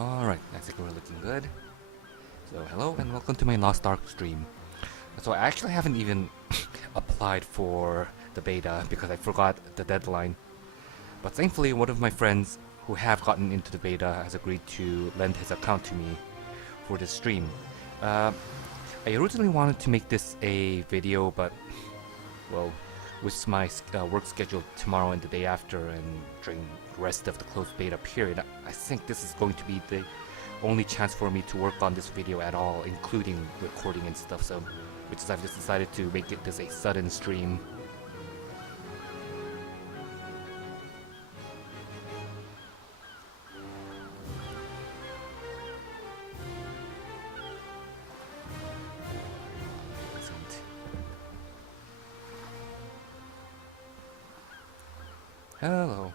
Alright, I think we're looking good. So hello and welcome to my Lost Ark stream. So I actually haven't even applied for the beta because I forgot the deadline. But thankfully one of my friends who have gotten into the beta has agreed to lend his account to me for this stream. I originally wanted to make this a video, but well, with my work schedule tomorrow and the day after and during the rest of the closed beta period, I think this is going to be the only chance for me to work on this video at all, including recording and stuff, so which is I've just decided to make it this a sudden stream. Hello.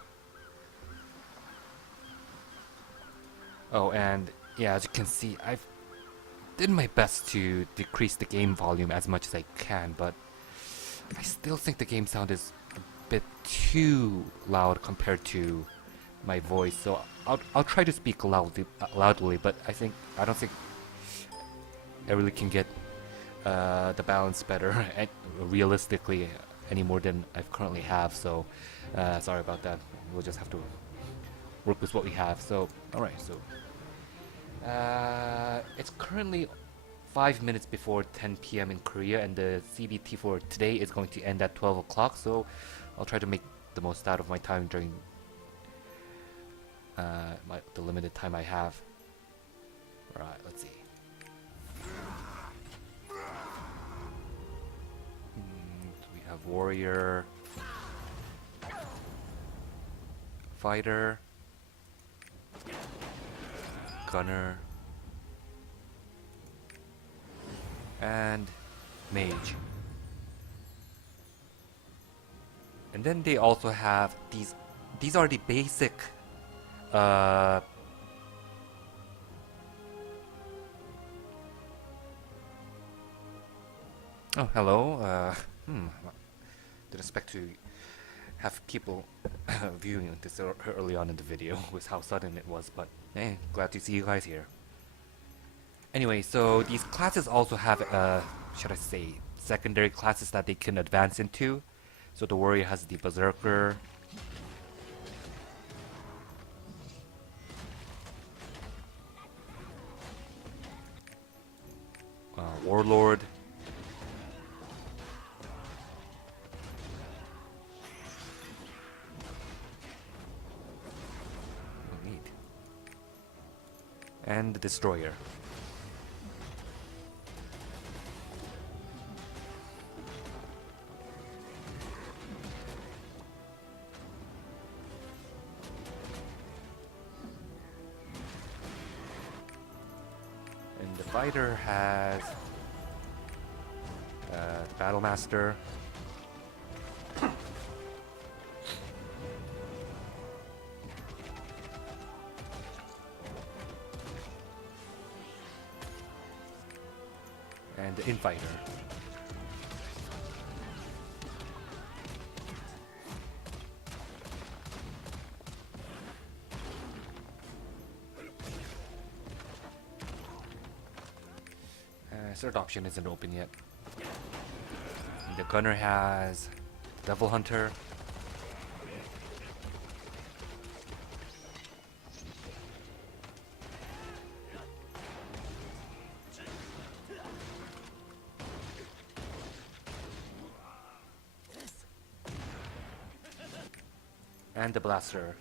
Oh, and yeah, as you can see, I've did my best to decrease the game volume as much as I can, but I still think the game sound is a bit too loud compared to my voice. So I'll try to speak loudly, but I don't think I really can get the balance better and realistically any more than I currently have. So sorry about that. We'll just have to work with what we have. So alright, so it's currently 5 minutes before 10 p.m. in Korea, and the CBT for today is going to end at 12 o'clock, so I'll try to make the most out of my time during the limited time I have. Right, let's see. We have warrior, fighter, gunner, and mage. And then they also have these are the basic oh, hello. Didn't expect to have people viewing this early on in the video with how sudden it was, but hey, glad to see you guys here. Anyway, so these classes also have, should I say, secondary classes that they can advance into. So the warrior has the berserker, warlord, and the destroyer. And the fighter has battle master, and the infighter. Third option isn't open yet. And the gunner has devil hunter, and the blaster.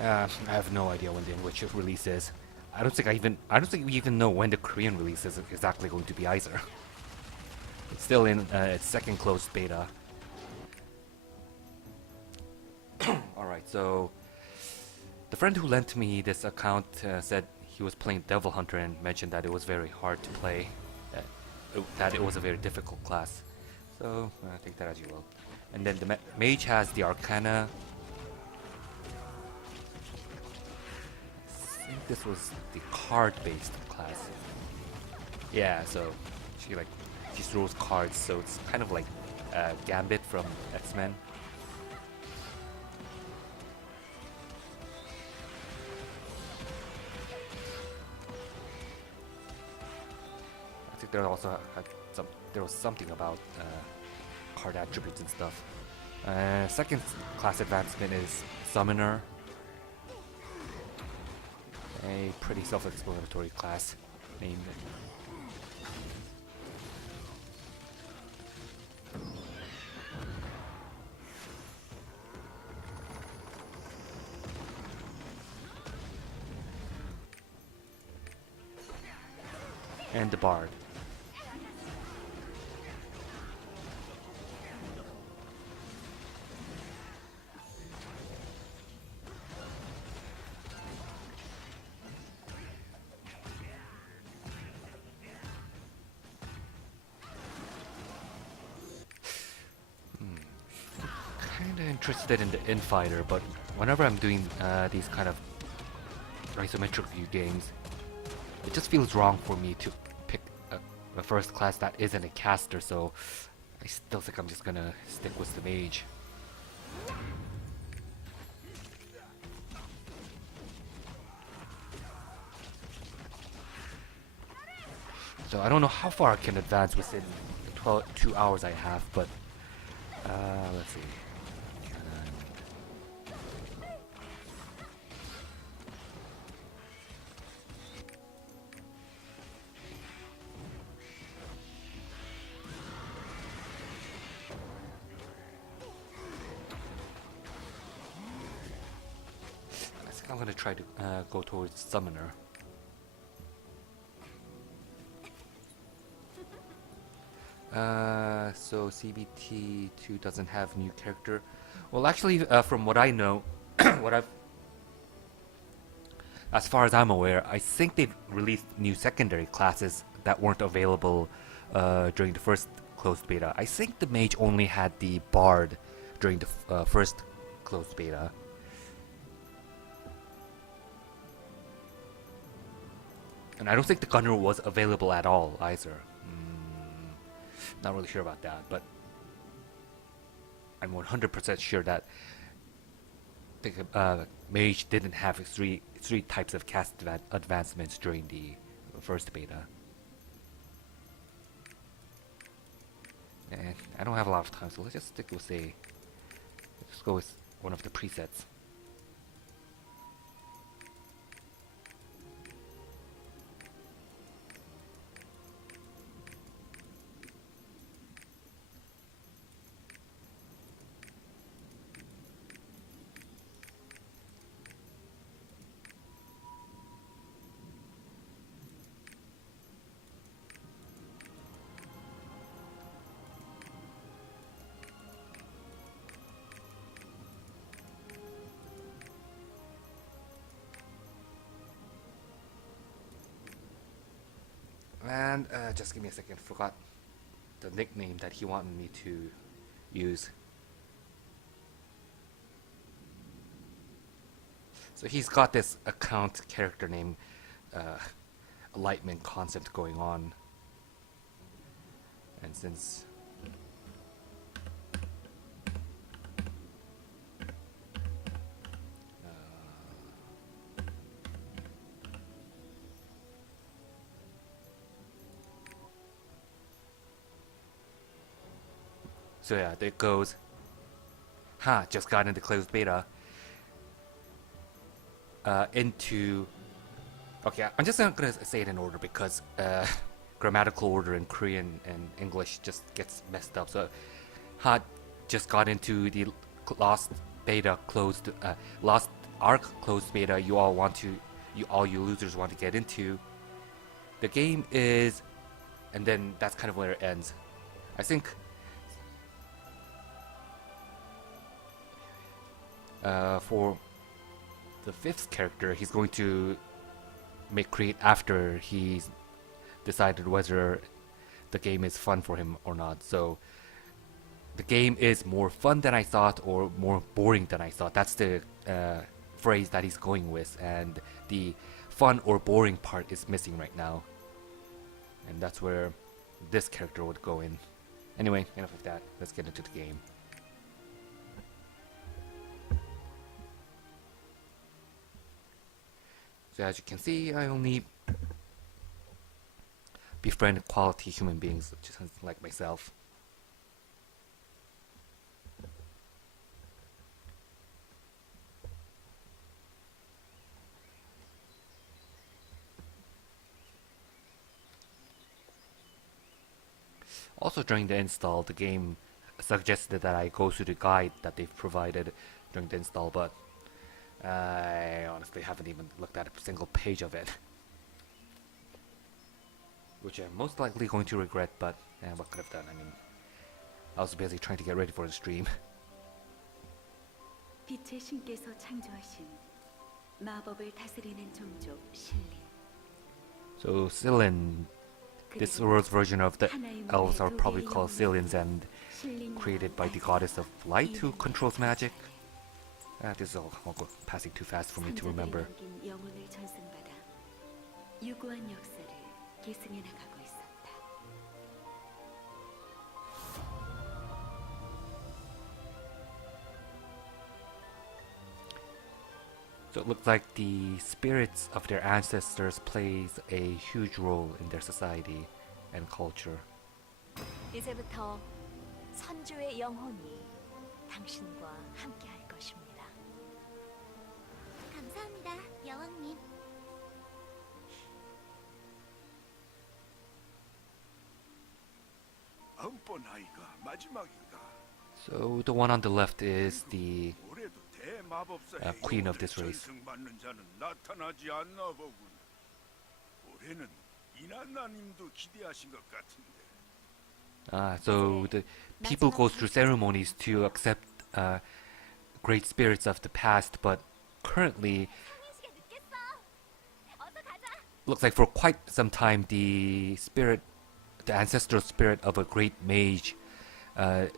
I have no idea when the English release is. I don't think we even know when the Korean release is exactly going to be either. It's still in its second closed beta. Alright, so the friend who lent me this account said he was playing Devil Hunter and mentioned that it was very hard to play, that it was a very difficult class. So, take that as you will. And then the mage has the Arcana. I think this was the card-based class. Yeah, so she throws cards, so it's kind of like Gambit from X-Men. I think there was something about card attributes and stuff. Second class advancement is Summoner. A pretty self-explanatory class name. And the Bard. Kinda interested in the Infighter, but whenever I'm doing these kind of isometric view games, it just feels wrong for me to pick a first class that isn't a caster, so I still think I'm just gonna stick with the mage. So I don't know how far I can advance within the 2 hours I have, but let's see. I'm gonna try to go towards Summoner. So CBT2 doesn't have new character. Well, actually, from what I know, as far as I'm aware, I think they've released new secondary classes that weren't available during the first closed beta. I think the mage only had the Bard during the first closed beta. And I don't think the gunner was available at all either. Not really sure about that, but I'm 100% sure that the mage didn't have three types of cast advancements during the first beta. And I don't have a lot of time, so let's just stick with let's go with one of the presets. And just give me a second, forgot the nickname that he wanted me to use. So he's got this account character name, Enlightenment concept going on. And since so yeah, there it goes. Just got into closed beta. Okay, I'm just not gonna say it in order because grammatical order in Korean and English just gets messed up. So, just got into the Lost beta closed, Lost Arc closed beta. All you losers want to get into. The game is, and then that's kind of where it ends. I think For the fifth character, he's going to create after he's decided whether the game is fun for him or not. So the game is more fun than I thought or more boring than I thought. That's the phrase that he's going with, and the fun or boring part is missing right now. And that's where this character would go in. Anyway, enough of that. Let's get into the game. So as you can see, I only befriend quality human beings, just like myself. Also during the install, the game suggested that I go through the guide that they've provided during the install, but I honestly haven't even looked at a single page of it. Which I'm most likely going to regret, but what could have done? I mean, I was busy trying to get ready for the stream. 빛의 신께서 창조하신 마법을 다스리는 종족 신린. So Silin, this world's version of the elves are probably called Silins and created by the goddess of light who controls magic. This is all passing too fast for me to remember. 영혼을 전승받아 유구한 역사를 계승해 나가고 있었다. So it looks like the spirits of their ancestors plays a huge role in their society and culture. 이제부터 선조의 영혼이 당신과 함께 할 것입니다. 감사합니다, 여왕님. So the one on the left is the queen of this race. So the people go through ceremonies to accept great spirits of the past, but currently looks like for quite some time the ancestral spirit of a great mage, a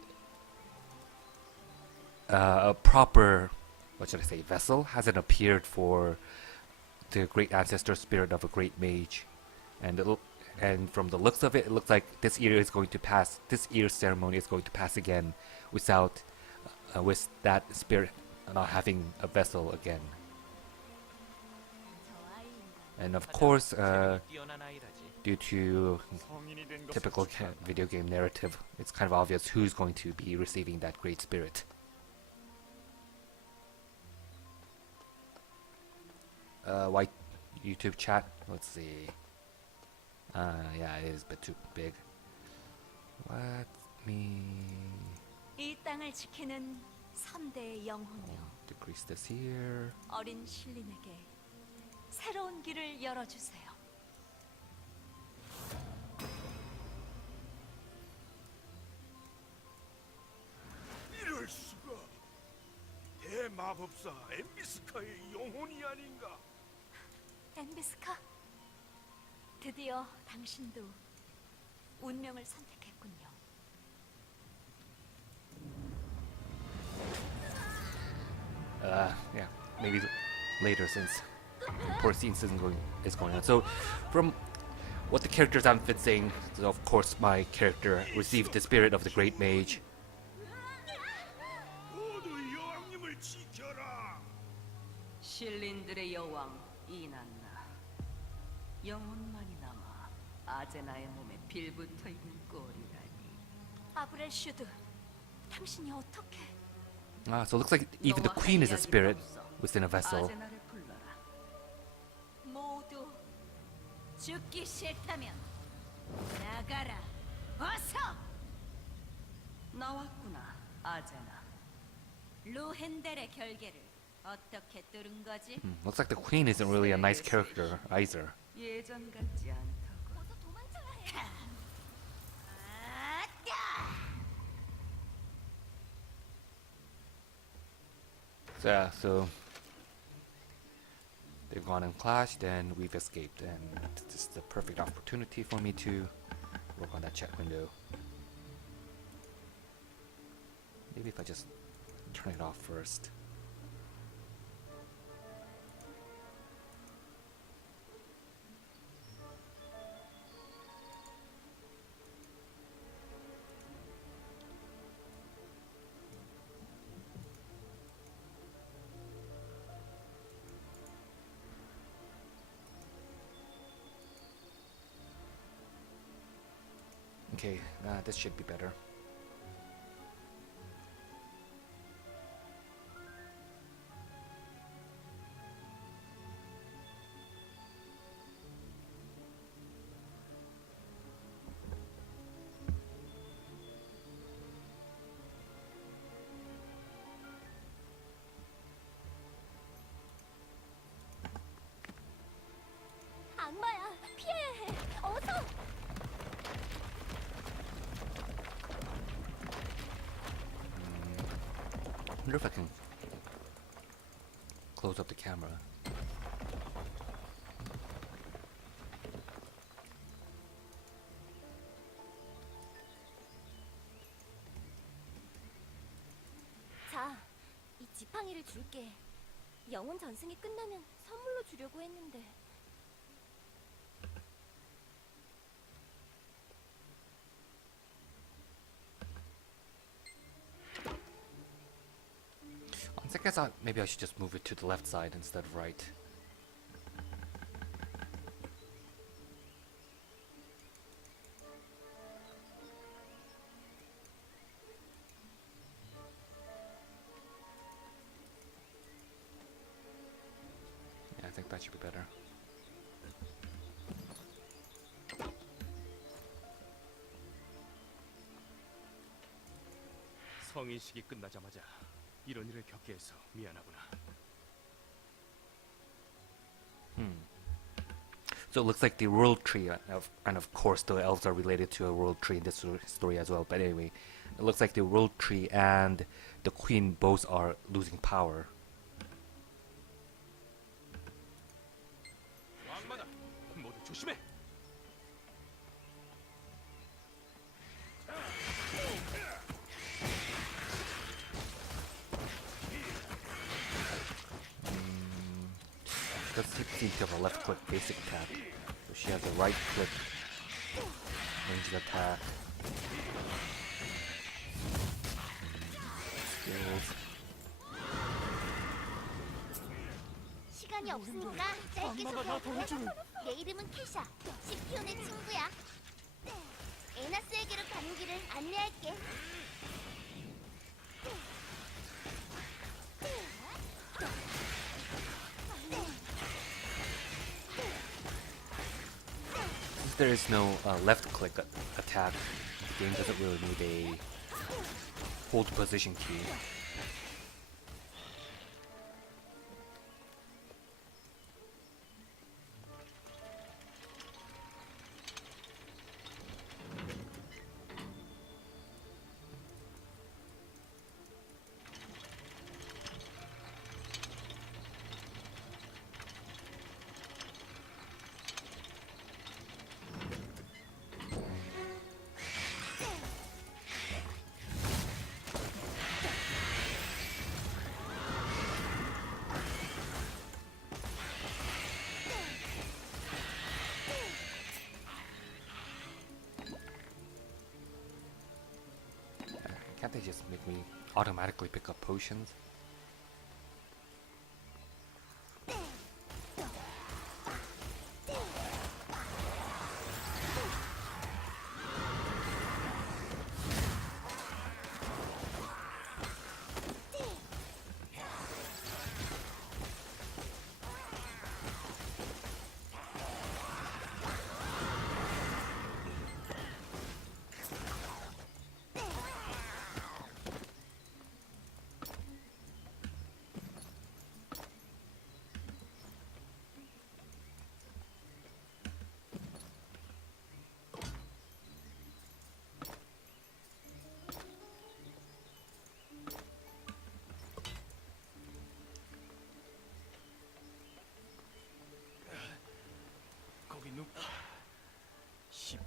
proper, what should I say, vessel hasn't appeared for the great ancestor spirit of a great mage, and from the looks of it, it looks like this year's ceremony is going to pass again without with that spirit not having a vessel again. And of course, due to typical video game narrative, it's kind of obvious who's going to be receiving that great spirit. White YouTube chat, let's see. Yeah, it is a bit too big. Let me 이 땅을 지키는 선대의 영혼이여. decrease this here. 어린 신린에게 새로운 길을 열어주세요. 이럴 수가. 대마법사 엠비스카의 영혼이 아닌가? 엠비스카, 드디어 당신도 운명을 선택했군요. Yeah, maybe later since poor scenes is going on. So, from what the characters have been saying, so of course my character received the spirit of the great mage. 모두 여왕님을 지켜라. 신린들의 여왕 이난나, 영혼만이 남아 아제나의 몸에 빌붙어 있는 꼴이라니. 아브렐슈드, 당신이 어떻게? So it looks like even the queen is a spirit within a vessel. 아제나를 불러라. 모두 죽기 싫다면 나가라. 어서! 나왔구나, 아제나. 루헨델의 결계를 어떻게 뚫은 거지? Looks like the queen isn't really a nice character either. 예전 같지 않다고. 어서 도망쳐야 해. So yeah, so they've gone and clashed, and we've escaped, and this is the perfect opportunity for me to work on that chat window. Maybe if I just turn it off first. Okay, this should be better. 악마야, 피해야 해. 어서. I wonder if I can close up the camera. 자, 이 지팡이를 줄게. 영혼 전승이 끝나면 선물로 주려고 했는데. On second thought, maybe I should just move it to the left side instead of right. Yeah, I think that should be better. 성인식이 끝나자마자 이런 일을 겪게 해서 미안하구나. So it looks like the world tree, and of course the elves are related to a world tree in this story as well. But anyway, it looks like the world tree and the queen both are losing power. 왕마다 모두 조심해. Doesn't seem to have a left click basic attack. So she has a right click ranged attack. Skills. 시간이 없으니까 짧게 소개할게. 내 이름은 캐샤. 시피온의 친구야. 에나스에게로 가는 길을 안내할게. Since there is no left click attack, the game doesn't really need a hold position key. Can't they just make me automatically pick up potions?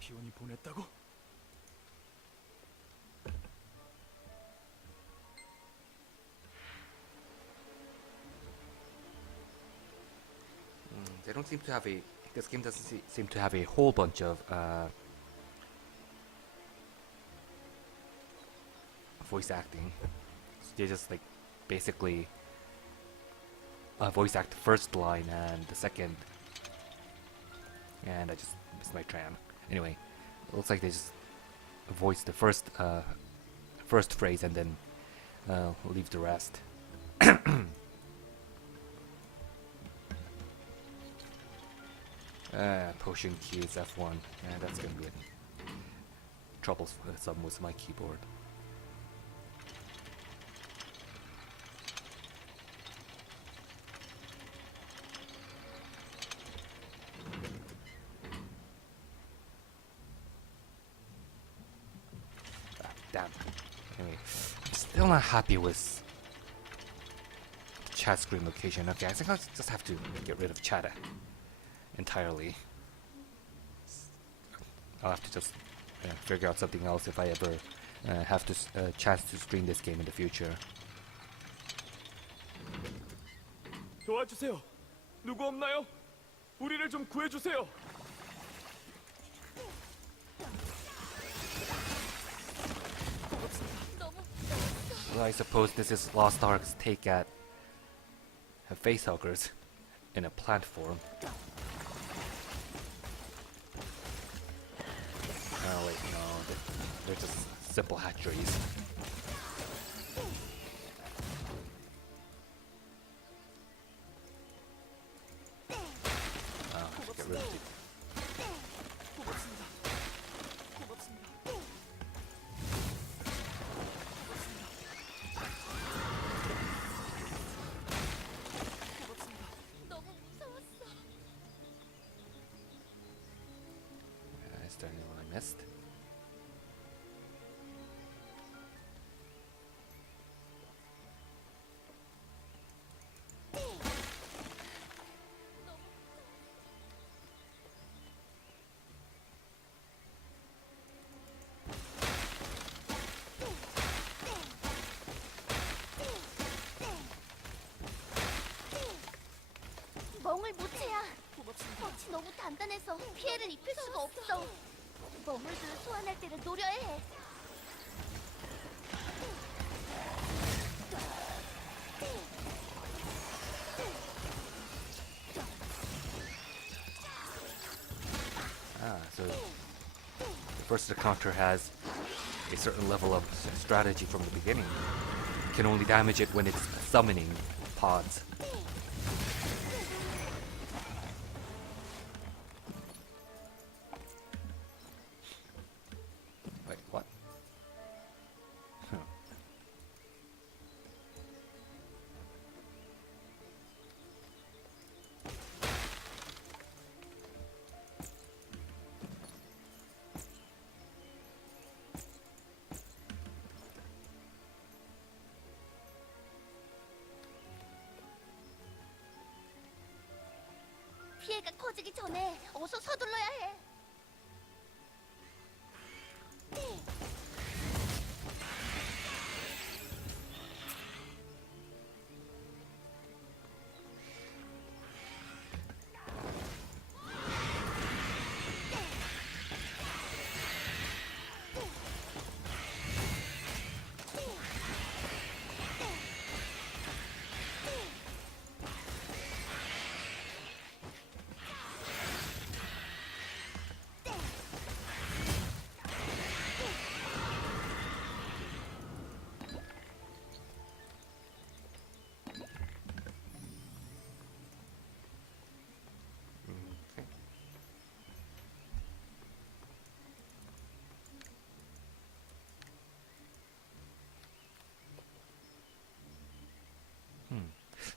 피온이 보냈다고? They don't seem to have a. This game doesn't seem to have a whole bunch of voice acting. So they just like basically voice act the first line and the second, and I just missed my tram. Anyway, it looks like they just voice the first phrase and then leave the rest. Potion keys F1. Yeah, that's gonna be troublesome with my keyboard. Damn. Anyway, I'm still not happy with the chat screen location. Okay, I think I'll just have to get rid of chat entirely. I'll have to just figure out something else if I ever have to chance to stream this game in the future. 도와주세요. 누구 없나요? 우리를 좀 구해주세요. Well, I suppose this is Lost Ark's take at facehuggers in a plant form. Oh wait, no, they're just simple hatcheries. Oh, I should get rid of it. Is there anyone I missed? 멍을 못해야. 덫이 너무 단단해서 피해를 입힐 수가 없어. 멍을들을 소환할 때를 노려야 해. So the first encounter has a certain level of strategy from the beginning. You can only damage it when it's summoning pods. Wait, what? 피해가 커지기 전에 어서 서둘러야 해.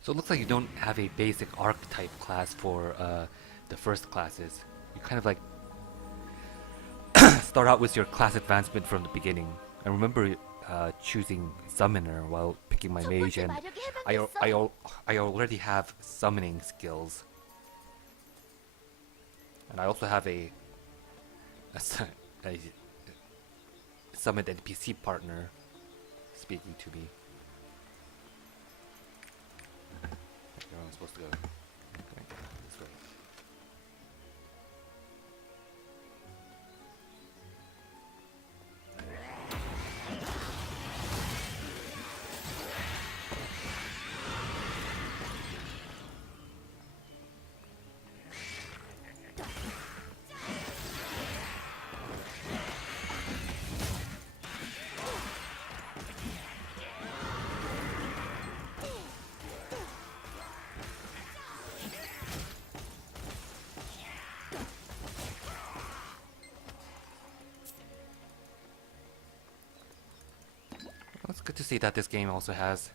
So it looks like you don't have a basic archetype class for the first classes. You kind of like start out with your class advancement from the beginning. I remember choosing summoner while picking my mage, and I already have summoning skills, and I also have a a summoned NPC partner speaking to me. Where am I supposed to go? Okay, this way. Well, it's good to see that this game also has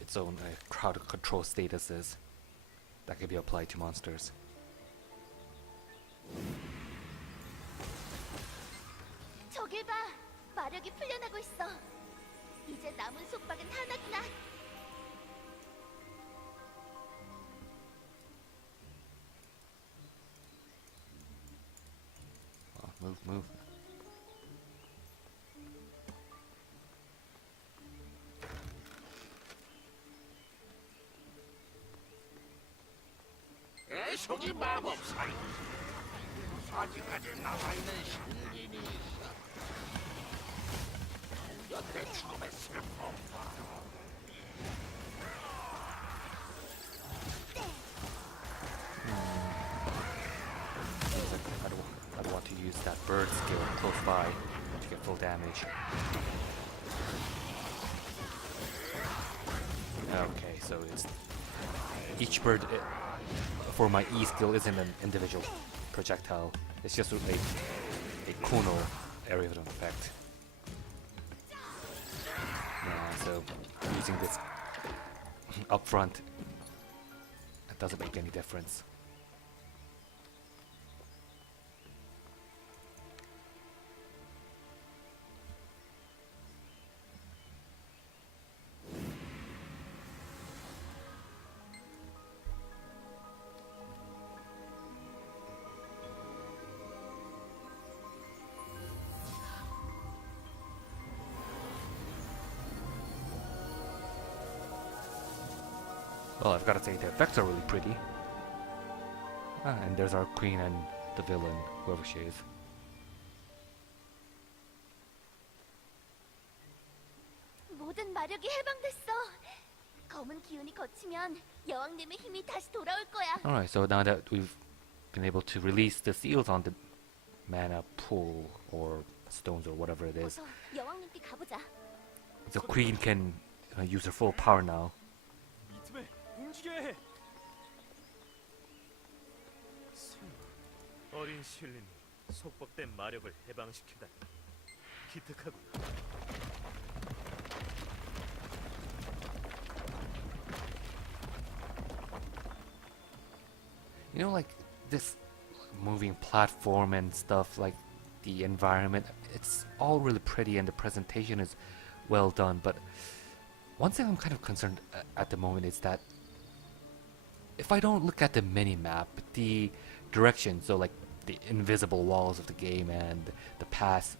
its own crowd control statuses that can be applied to monsters. 저길 봐. 마력이 풀려나고 있어. 이제 남은 속박은 하나구나. Oh, move, move. 애송이 마법사요. 아직까지 남아있는 신기이 있어. 연대 죽음의 슬픔. I don't want to use that bird skill close by to get full damage. Okay, so it's each bird for my E skill isn't an individual projectile. It's just a conal area of effect. Yeah, so using this up front, it doesn't make any difference. Well, I've got to say the effects are really pretty. And there's our queen and the villain, whoever she is. 모든 마력이 해방됐어. 검은 기운이 거치면 여왕님의 힘이 다시 돌아올 거야. Alright, so now that we've been able to release the seals on the mana pool or stones or whatever it is, 어서 여왕님께 가보자. the queen can use her full power now. 이 틈에 움직여야 해. 설마 어린 슐린이 속박된 마력을 해방시키다니 기특하군. You know, like this moving platform and stuff, like the environment, it's all really pretty and the presentation is well done, but one thing I'm kind of concerned at the moment is that if I don't look at the mini-map, the direction, so like the invisible walls of the game and the path,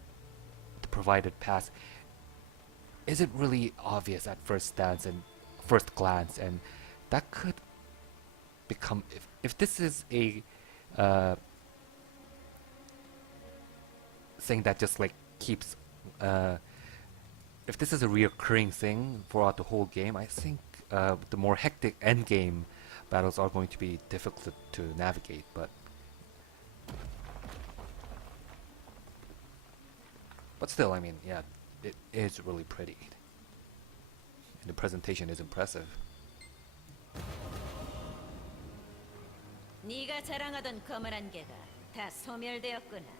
the provided path, isn't really obvious at first glance, and that could become, if this is a thing that just like keeps if this is a reoccurring thing throughout the whole game, I think the more hectic end game battles are going to be difficult to navigate, but still, I mean, yeah, it is really pretty. And the presentation is impressive. 네가 자랑하던 검은 안개가 다 소멸되었구나.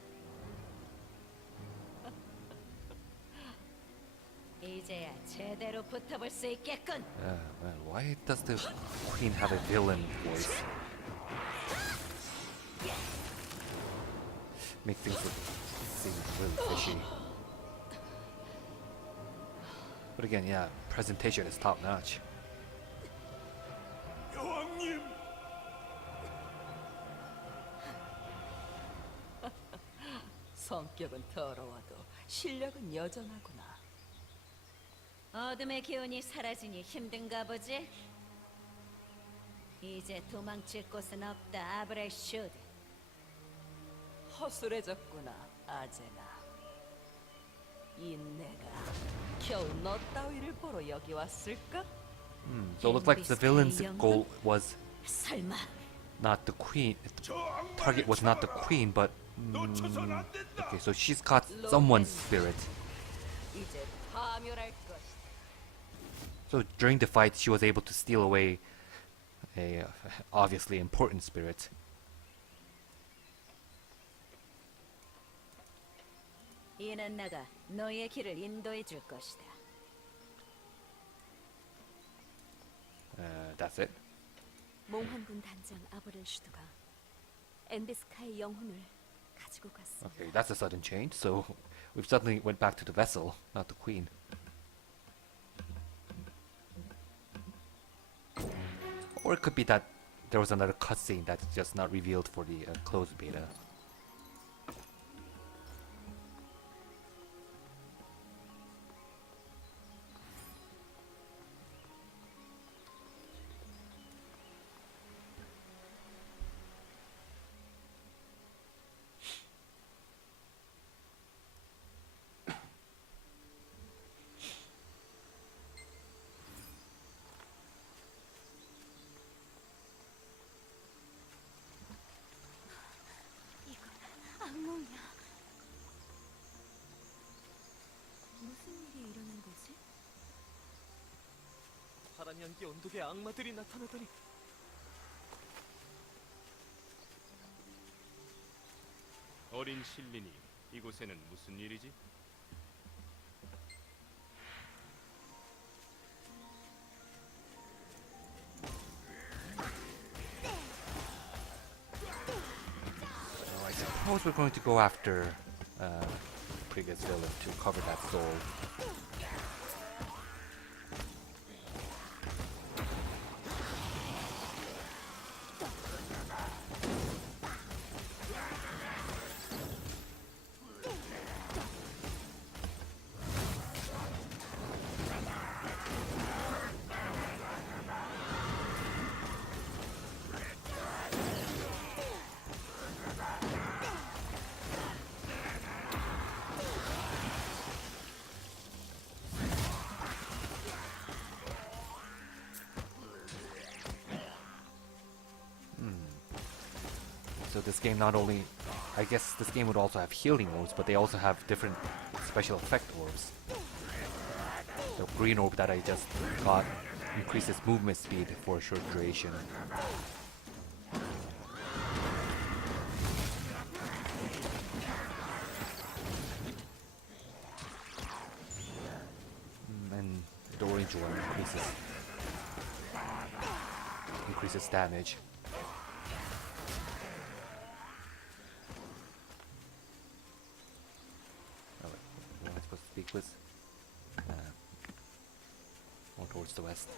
이제야 제대로 붙어볼 수 있겠군. Man, why does the queen have a villain voice? Make things seem really fishy. But again, yeah, presentation is top notch. 여왕님. 성격은 더러워도 실력은 여전하구나. 어둠의 기운이 사라지니 힘든가 보지? 이제 도망칠 곳은 없다, 아브렐슈드. 허술해졌구나, 아제나. 인내가 겨우 너 따위를 보러 여기 왔을까? So it looked like the villain's goal was 설마 not the queen. Target was not the queen, but okay. So she's caught someone's spirit. 이제 파멸할 것이다. So during the fight, she was able to steal away a obviously important spirit. 이는 나가 너의 길을 인도해 줄 것이다. That's it. 몽환군 단장 아브렐슈드가 엔데스카의 영혼을 가지고 갔습니다. Okay, that's a sudden change. So we've suddenly went back to the vessel, not the queen. Or it could be that there was another cutscene that's just not revealed for the closed beta. 악몽이야. 무슨 일이 일어난 거지? 파란 연기 언덕에 악마들이 나타나다니. 어린 신린이 이곳에는 무슨 일이지? I suppose we're going to go after previous villain to cover that soul. So this game not only, I guess this game would also have healing orbs, but they also have different special effect orbs. The green orb that I just got increases movement speed for a short duration. And the orange one increases damage. What am I supposed to speak with? More towards the west.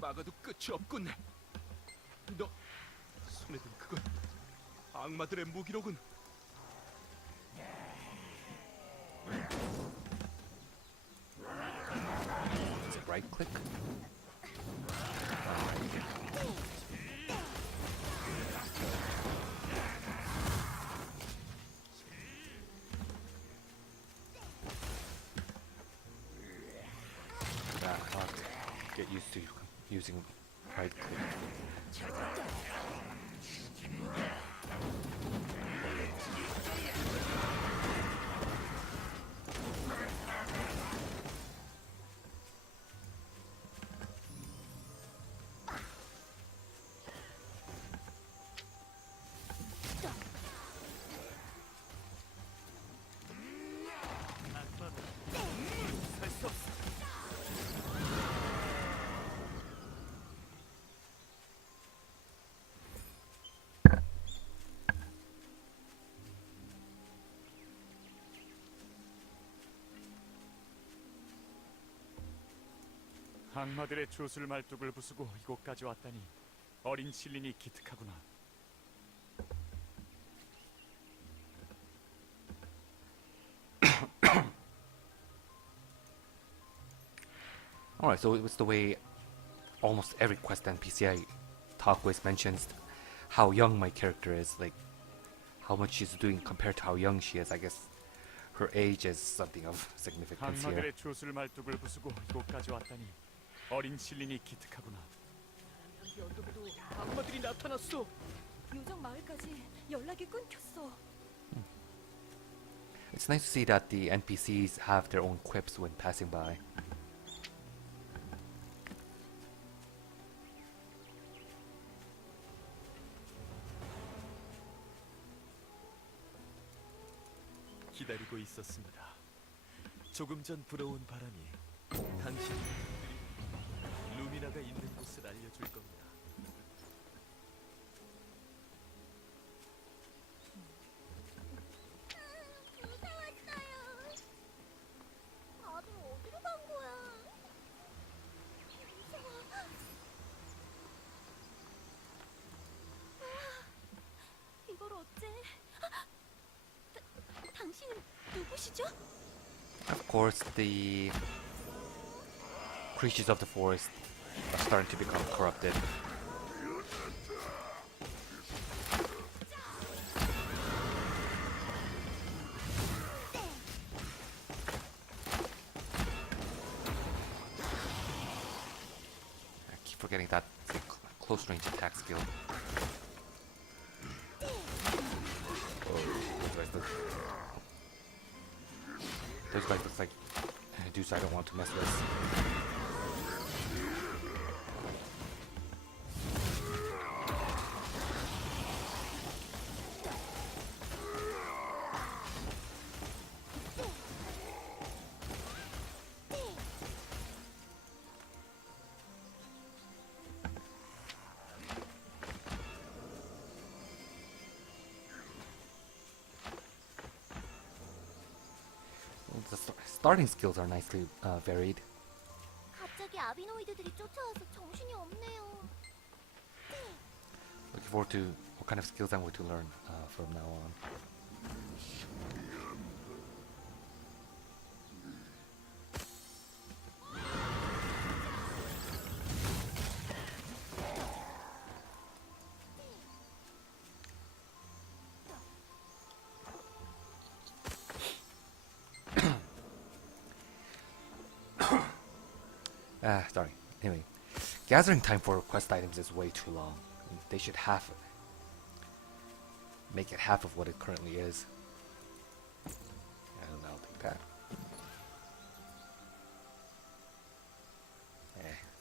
막아도 끝이 없군. 너 손에 든 그건 악마들의 무기로군. Is it right click? Get used to using right click. 악마들의 주술 말뚝을 부수고 이곳까지 왔다니 어린 신린이 기특하구나. Alright, so it was the way almost every quest NPC I talk with mentions how young my character is, like how much she's doing compared to how young she is. I guess her age is something of significance here. 악마들의 주술 말뚝을 부수고 이곳까지 왔다니 어린 신린이 기특하구나. 여기도 악마들이 나타났어. 요정 마을까지 연락이 끊겼어. It's nice to see that the NPCs have their own quips when passing by. 기다리고 있었습니다. 조금 전 불어온 바람이 당신이 루미나가 있는 곳을 알려줄 겁니다. 무서웠어요. 다들 어디로 간 거야? 무서워. 이걸 어째? 당신은 누구시죠? Of course, the creatures of the forest are starting to become corrupted. I keep forgetting that close range attack skill. Those guys look like dudes I don't want to mess with. The starting skills are nicely varied. 갑자기 아비노이드들이 쫓아와서 정신이 없네요. Looking forward to what kind of skills I'm going to learn from now on. Sorry. Anyway, gathering time for quest items is way too long. They should make it half of what it currently is. And I'll take that.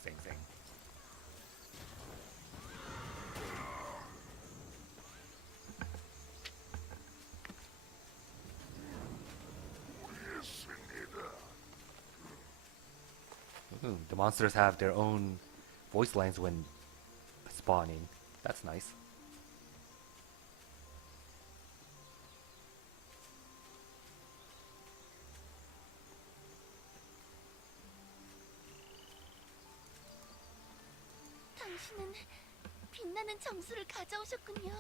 Same thing. Ooh, the monsters have their own voice lines when spawning. That's nice. 당신은 빛나는 정수를 가져오셨군요.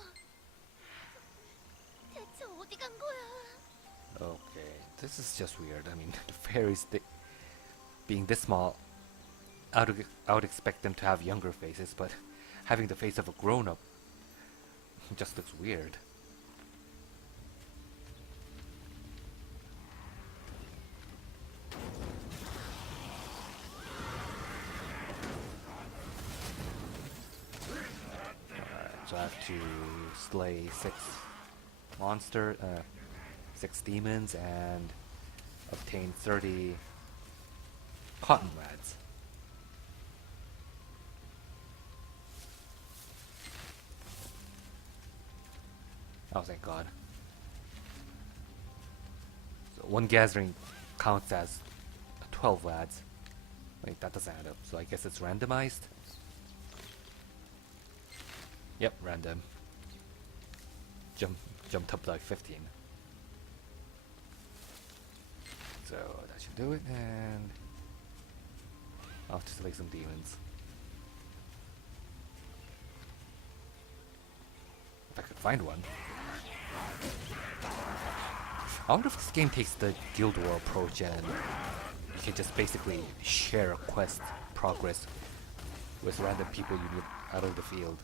대체 어디 간 거야? Okay, this is just weird. I mean, the fairies being this small, I would expect them to have younger faces, but having the face of a grown-up just looks weird. Alright, so I have to slay 6 demons, and obtain 30 cotton rads. Oh, thank God. So one gathering counts as 12 lads. Wait, that doesn't add up. So I guess it's randomized? Yep, random. Jumped up like 15. So that should do it, and... I'll have to slay some demons. If I could find one. I wonder if this game takes the Guild War approach and you can just basically share a quest progress with random people you meet out of the field.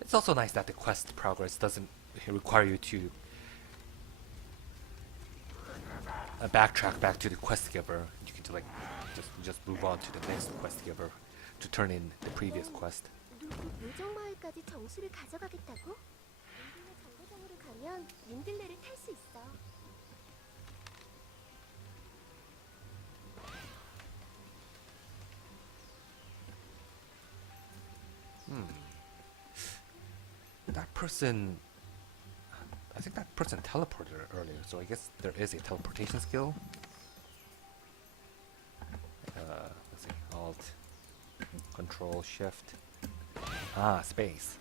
It's also nice that the quest progress doesn't require you to backtrack back to the quest giver. You can just move on to the next quest giver to turn in the previous quest. 누구 묘정마을까지 정수를 가져가겠다고? 민들레 정거장으로 가면 민들레를 탈 수 있어. That person, I think that person teleported earlier, so I guess there is a teleportation skill. Let's see, Alt, Control, Shift. Ah, space.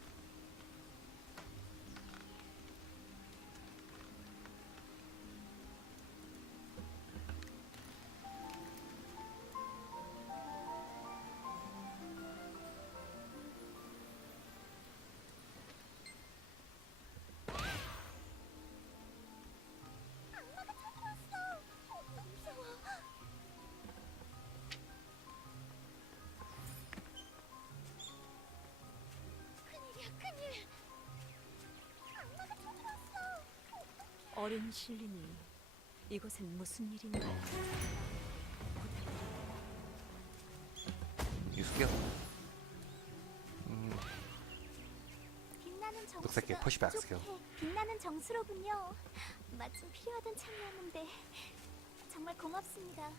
어린 신린이 이곳엔 무슨 일인가? New skill. 빛나는 Looks like a 정수가 pushback skill. 부족해. 빛나는 정수로군요. 마침 필요하던 참이었는데 정말 고맙습니다.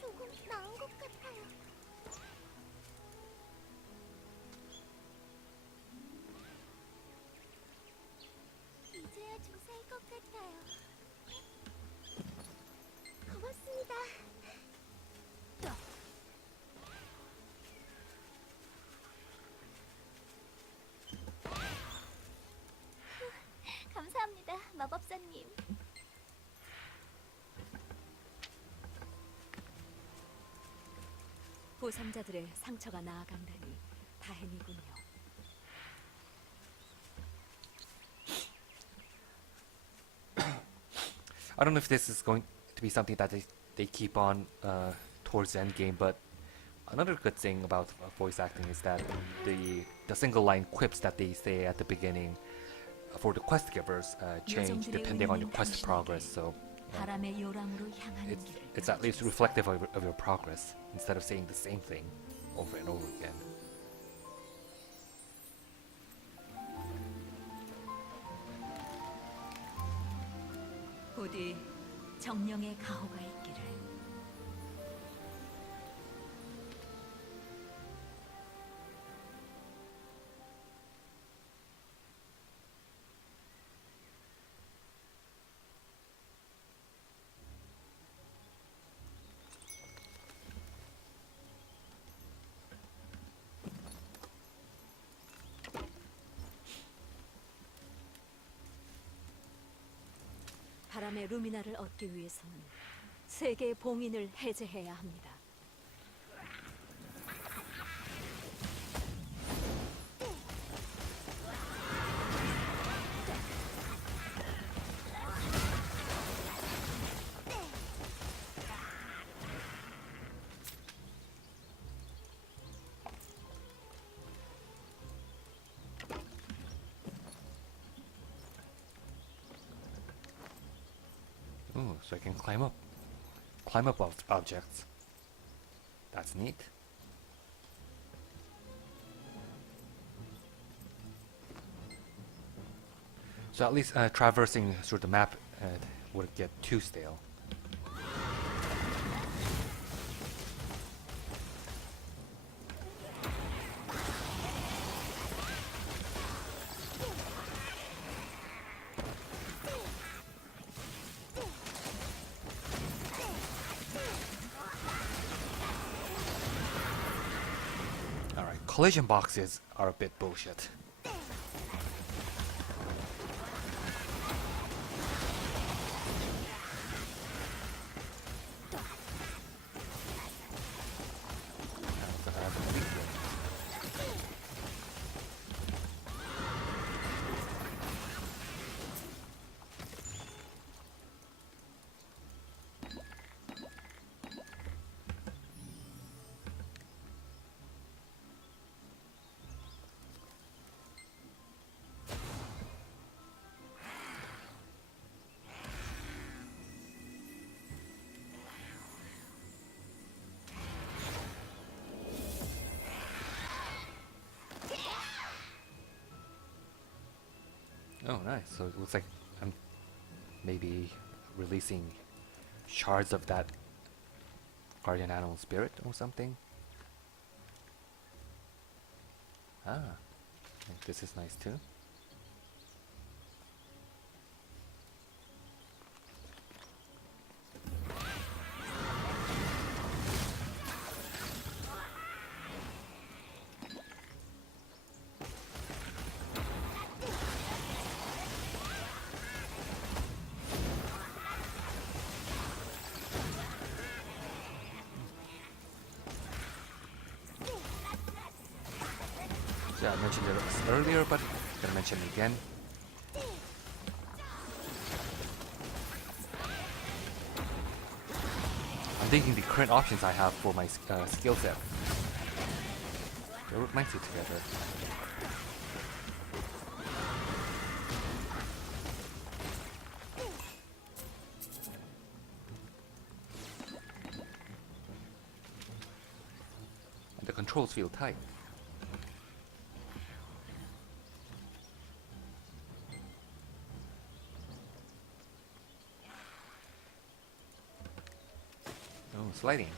조금 나은 것 같아요. 이제야 주사일 것 같아요. 고맙습니다. 감사합니다, 마법사님. 부상자들의 상처가 나아간다니 다행이군요. I don't know if this is going to be something that they keep on towards the end game, but another good thing about voice acting is that the single line quips that they say at the beginning for the quest givers change depending on your quest progress. So 바람의 요람으로 향하는 길을 it's at least reflective of your progress instead of saying the same thing over and over again. 부디 정령의 가호가 있기를. 바람의 루미나를 얻기 위해서는 세 개의 봉인을 해제해야 합니다. Ooh, so I can climb up objects. That's neat. So at least traversing through the map would get too stale. Alright, collision boxes are a bit bullshit. Oh, nice. So it looks like I'm maybe releasing shards of that guardian animal spirit or something. Ah, this is nice too. Yeah, I mentioned it earlier, but I'm gonna mention it again. I'm thinking the current options I have for my skill set. They work nicely together. And the controls feel tight. Sliding.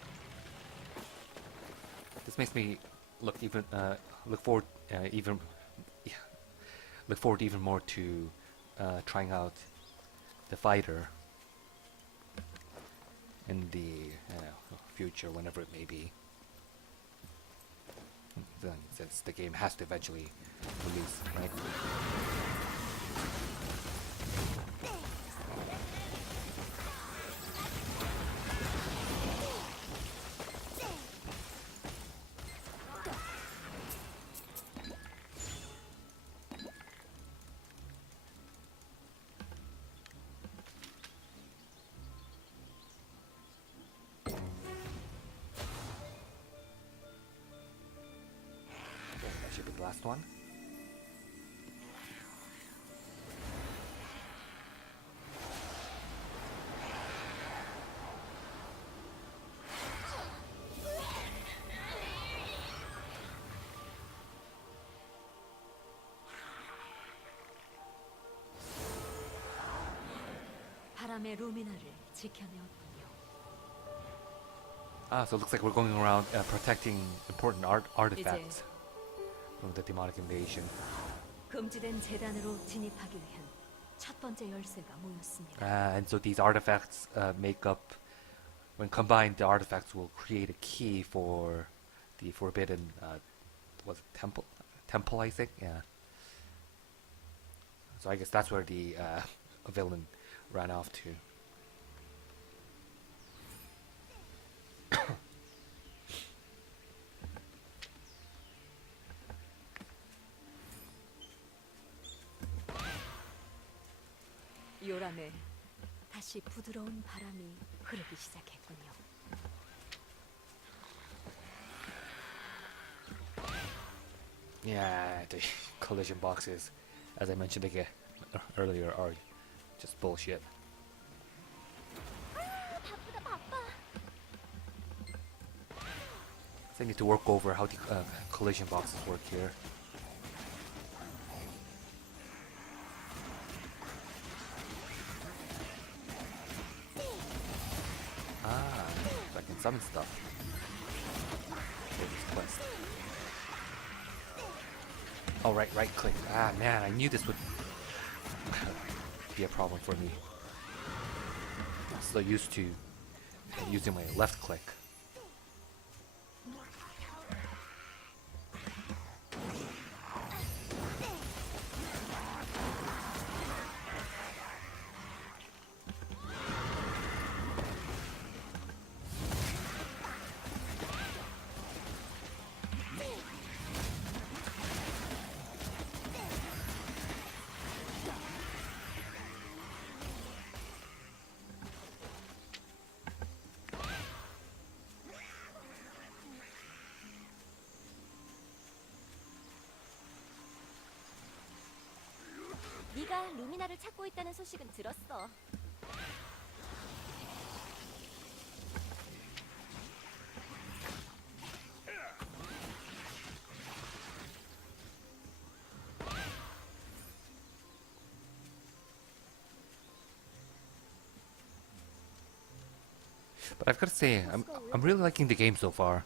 This makes me look forward even more to trying out the fighter in the future, whenever it may be. Since the game has to eventually release, right? Should be the last one. 바람의 루미나를 지켜내었군요. Ah, so it looks like we're going around protecting important artifacts from the demonic invasion. 금지된 재단으로 진입하기 위한 첫 번째 열쇠가 모였습니다. And so these artifacts make up, when combined, the artifacts will create a key for the forbidden, was it temple? Temple, I think? Yeah. So I guess that's where the villain ran off to. 요람에 다시 부드러운 바람이 흐르기 시작했군요. Yeah, the collision boxes, as I mentioned again earlier, are just bullshit. 바쁘다 바빠. So I need to work over how the collision boxes work here. can summon stuff for this quest. Oh, right click. Ah, man, I knew this would be a problem for me. I'm so used to using my left click. 네가 루미나를 찾고 있다는 소식은 들었어. But I've got to say, I'm really liking the game so far.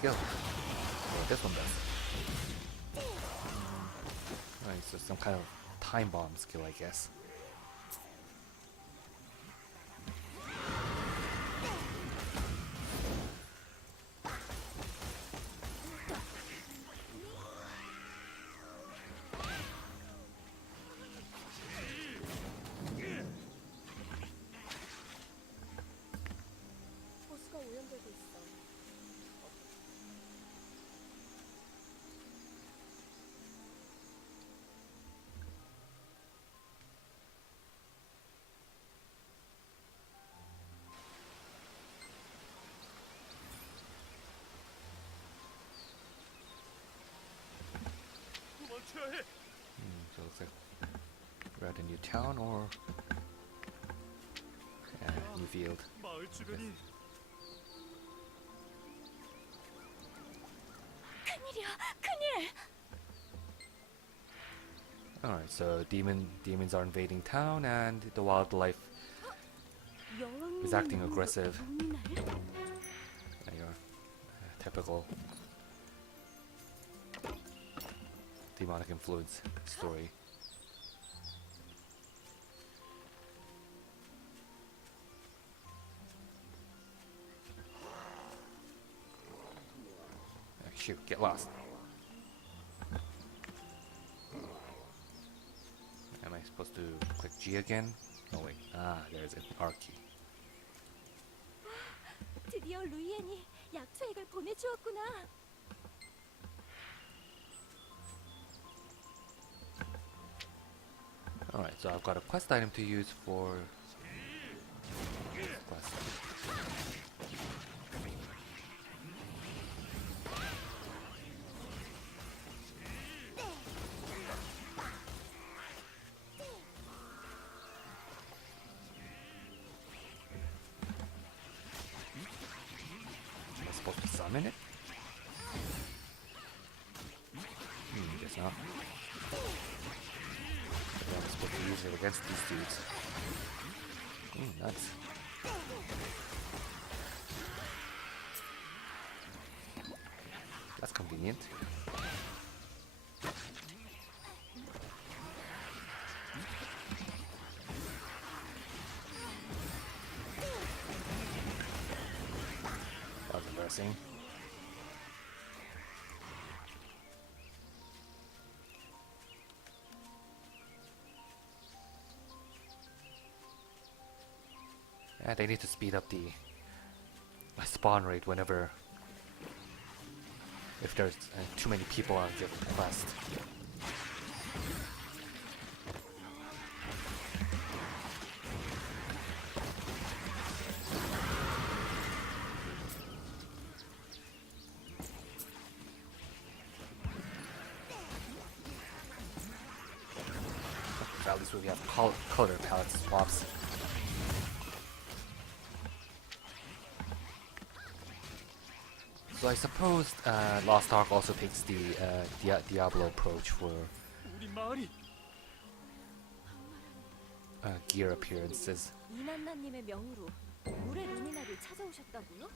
Skill. Well, this one does. Right, so some kind of time bomb skill, I guess. 보수가 오염되고 있어. 도망쳐야 해. So it looks like we're at a new town or new field. 마을 주변이 큰일이야, 큰일! Alright, so demons are invading town and the wildlife is acting aggressive. Your typical demonic influence story. Shoot, get lost. Am I supposed to click G again? Oh wait, there's an R key. 드디어 루이엔이 약초액을 보내주었구나. Alright, so I've got a quest item to use for this quest. Am I supposed to summon it? Guess not. Maybe I'm supposed to use it against these dudes. Nuts. That's convenient. That was embarrassing. Yeah, they need to speed up the spawn rate whenever if there's too many people on a given quest. At least we have color palette swaps. So I suppose Lost Ark also takes the Diablo approach for 우리 마을이 gear appearances. 이난나님의 명으로 물의 루미나를 찾아오셨다고요?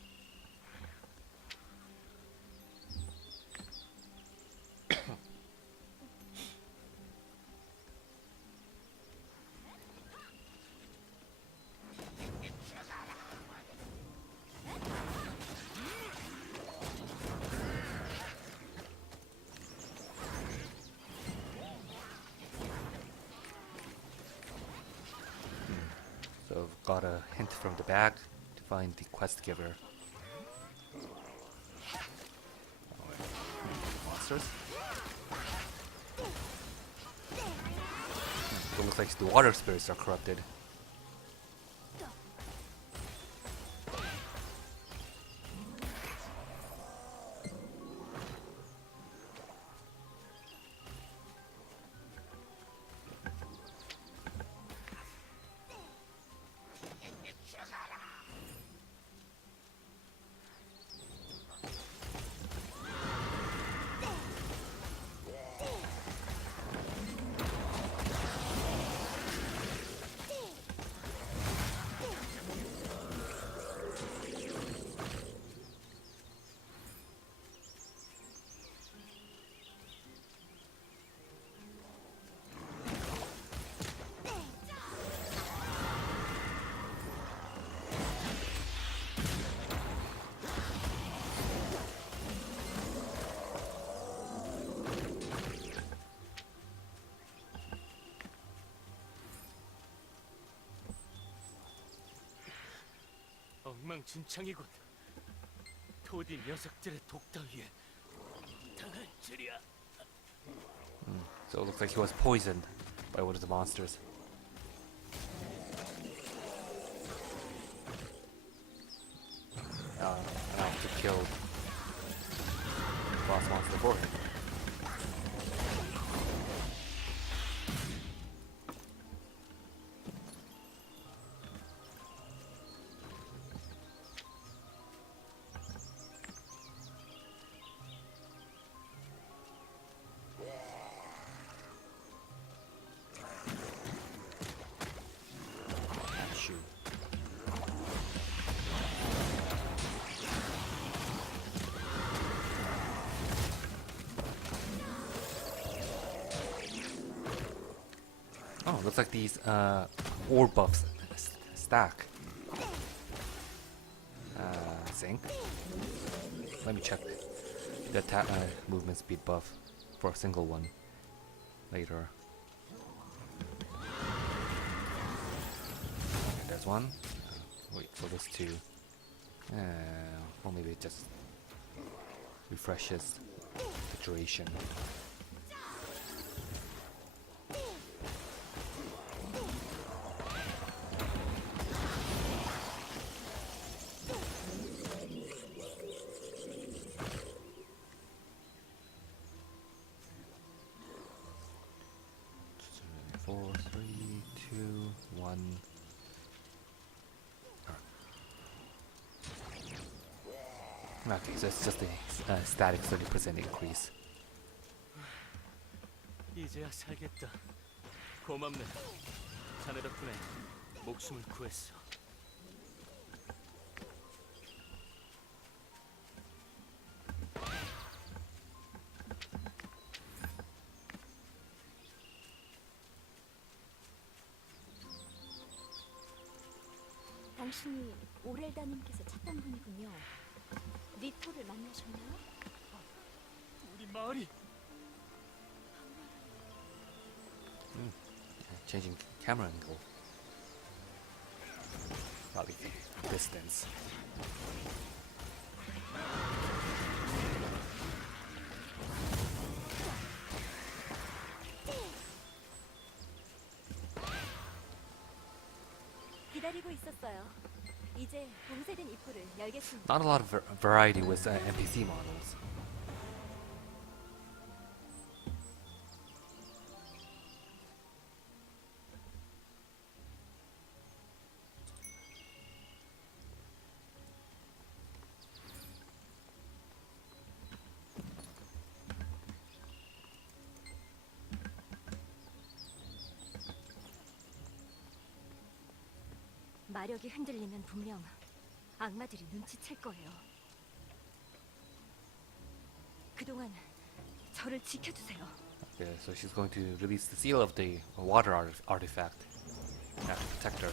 So got a hint from the bag to find the quest giver. Monsters. So it looks like the water spirits are corrupted. 엉망진창이군. 토디 녀석들의 독더위에 당할 줄이야. So it looks like he was poisoned by one of the monsters. And I have to kill the boss monster for him. Shoot. Oh, looks like these orb buffs stack. Sync. Let me check the movement speed buff for a single one later. And there's one. Wait for this too. Or maybe it just refreshes the duration. Four, three, two, one. Okay, so it's just a static 30% increase. 이제야 살겠다. 고맙네. 자네 덕분에 목숨을 구했어. 당신이 오렐다님께서 찾던 분이군요. 리토를 만나셨나요? 우리 마을이 Changing camera angle. least distance. 기다리고 있었어요. 이제 봉쇄된 입구를 열겠습니다. Not a lot of variety with NPC models. 마력이 흔들리면 분명 악마들이 눈치챌 거예요. 그동안 저를 지켜주세요. Okay, so she's going to release the seal of the water artifact. I have to protect her.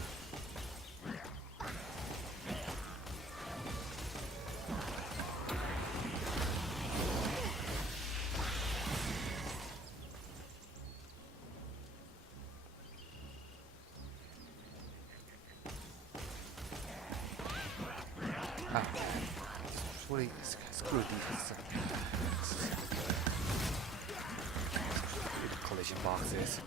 Ah, really screw these collision boxes.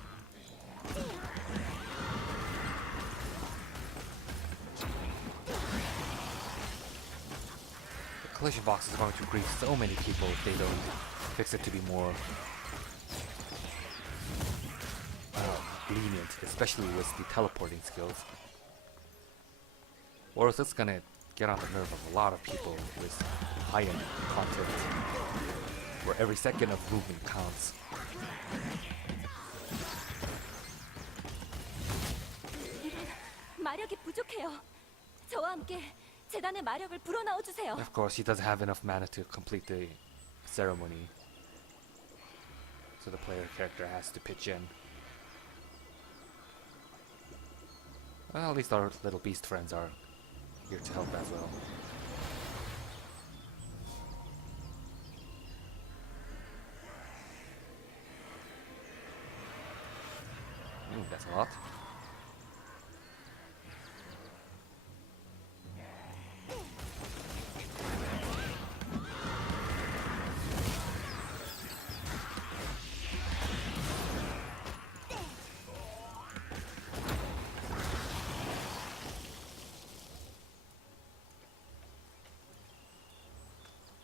The collision box is going to grieve so many people if they don't fix it to be more lenient, especially with the teleporting skills. Or else it's gonna get on the nerve of a lot of people with high-end content, where every second of movement counts. 마력이 부족해요. 저와 함께 재단의 마력을 불어넣어 주세요. Of course, he doesn't have enough mana to complete the ceremony, so the player character has to pitch in. Well, at least our little beast friends are here to help as well. That's a lot.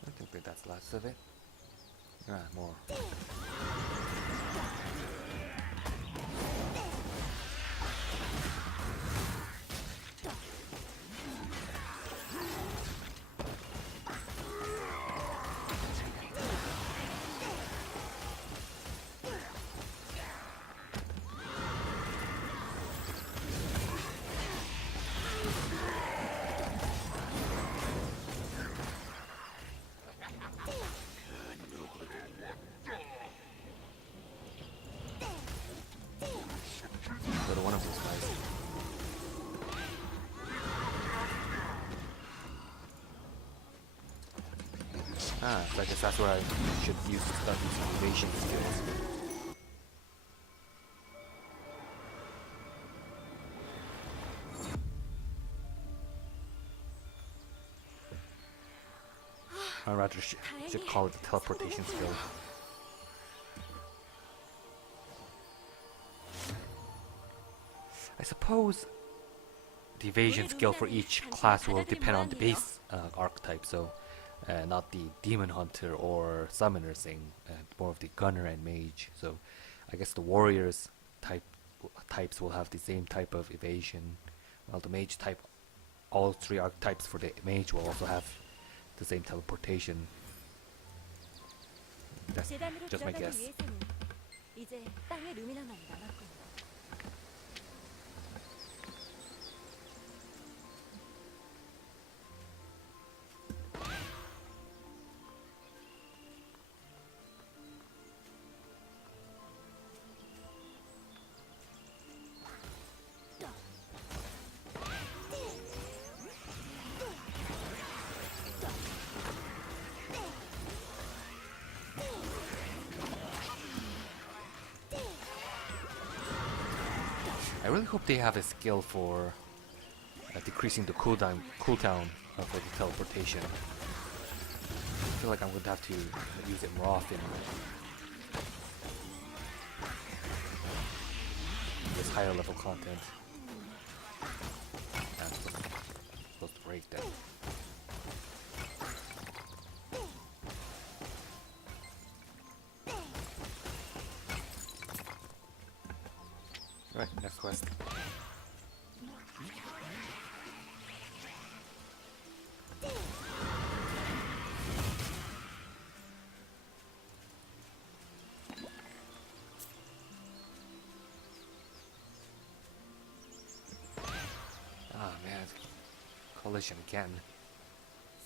I think that's lots of it. More. Go to one of those guys. So I guess that's where I should use to start using evasion skills. I rather should call it the teleportation skill. I suppose the evasion skill for each class will depend on the base archetype, so not the demon hunter or summoner thing, more of the gunner and mage. So I guess the warriors types will have the same type of evasion, while the mage type, all three archetypes for the mage will also have the same teleportation. That's 재단으로 just my 들어가기 guess. 위해서는 이제 땅의 루미나만 남았군요. I really hope they have a skill for decreasing the cooldown for the teleportation. I feel like I'm going to have to use it more often. This higher level content. I'm supposed to break that. Right, next quest. Ah man, collision again.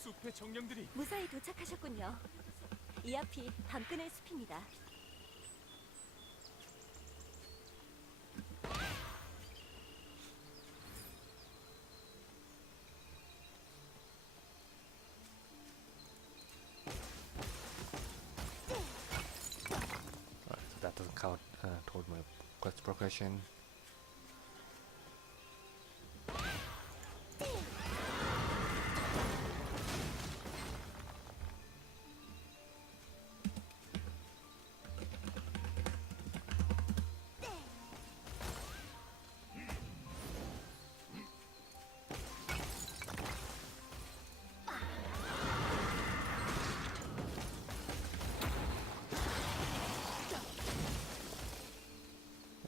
숲의 정령들이 무사히 도착하셨군요. 이 앞이 밤그늘 숲입니다. Alright, so that doesn't count toward my quest progression.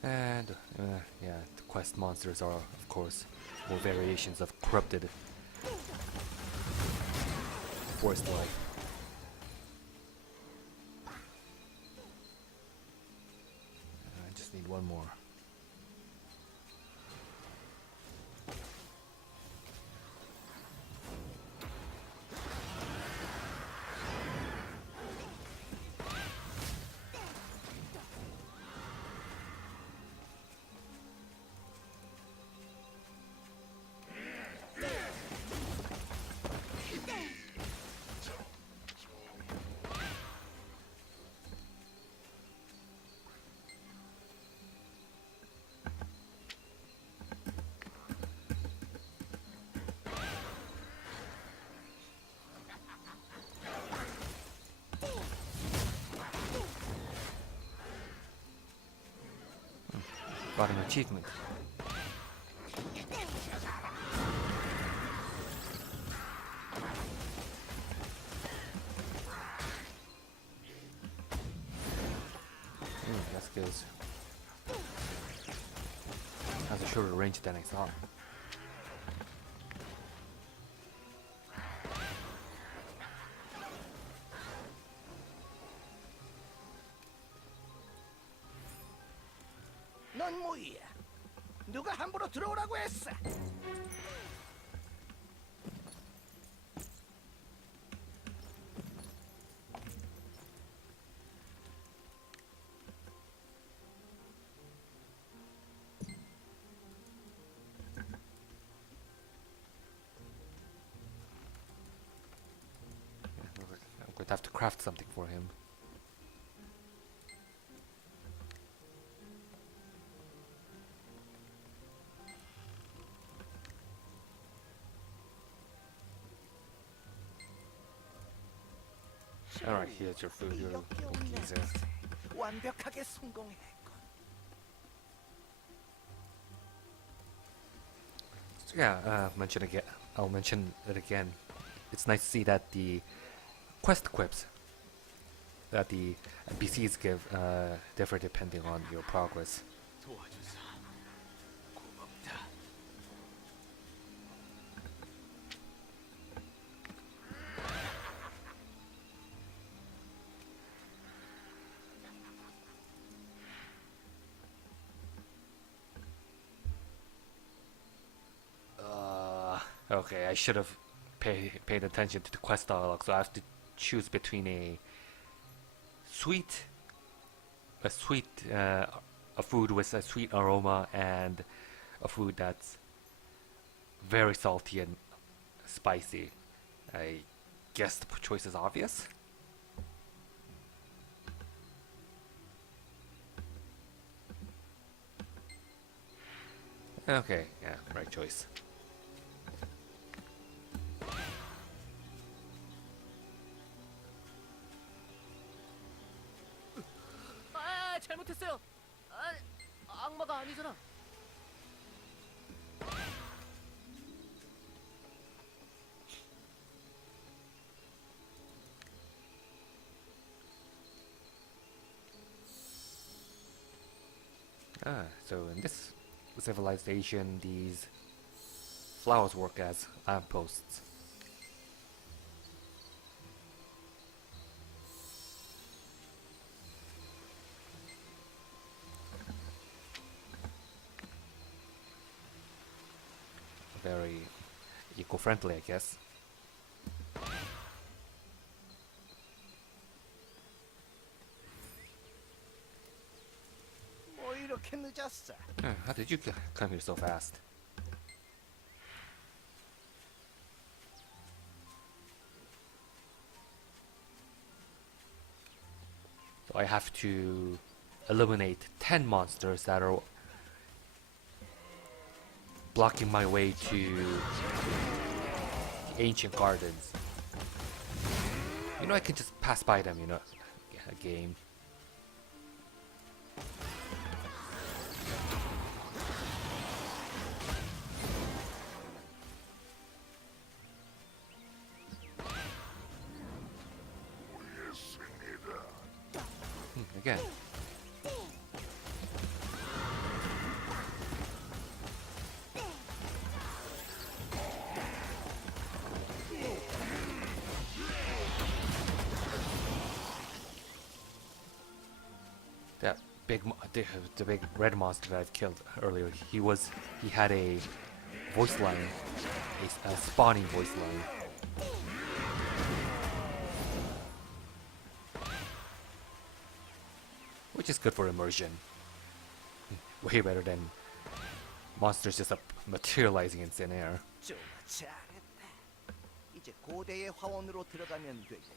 And yeah, the quest monsters are, of course, more variations of corrupted forest life. I just need one more. Got an achievement. That's good. Has a shorter range than I thought. 넌 뭐야? 누가 함부로 들어오라고 했어? I'm going to have to craft something for him. Alright, here's your food, your cookies. 완벽하게 성공했고. So yeah, I'll mention it again. It's nice to see that the quest quips that the NPCs give differ depending on your progress. 도와줘서 고맙다. Okay, I should have paid attention to the quest dialogue, so I have to choose between a food with a sweet aroma and a food that's very salty and spicy. I guess the choice is obvious. Okay, yeah, right choice. 글쎄요. 악마가 아니잖아. So in this civilization, these flowers work as lampposts. Very eco-friendly, I guess. 뭐 이렇게 늦었어? How did you come here so fast? So I have to eliminate 10 monsters that are blocking my way to the ancient gardens. You know, I can just pass by them, you know, a game. Again. That big, the big red monster that I've killed earlier. He had a voice line, a spawning voice line. Which is good for immersion. Way better than monsters just materializing in thin air. 좋아, 잘했다. 이제 고대의 화원으로 들어가면 되겠다.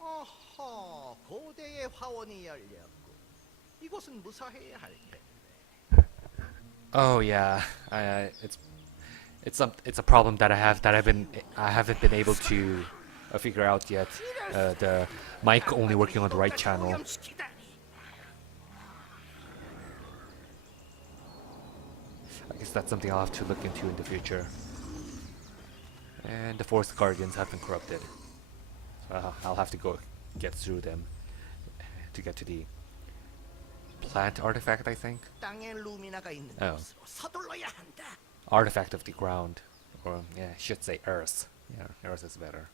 어허, 고대의 화원이 열렸고 이곳은 무사해야 할 텐데. Oh yeah, it's a problem that I haven't been able to figure out yet. The mic only working on the right channel. I guess that's something I'll have to look into in the future. And the forest guardians have been corrupted. I'll have to go get through them to get to the plant artifact, I think. 땅에 루미나가 있는 Oh. 곳으로 서둘러야 한다. Artifact of the ground. Or, yeah, I should say earth. Yeah, earth is better.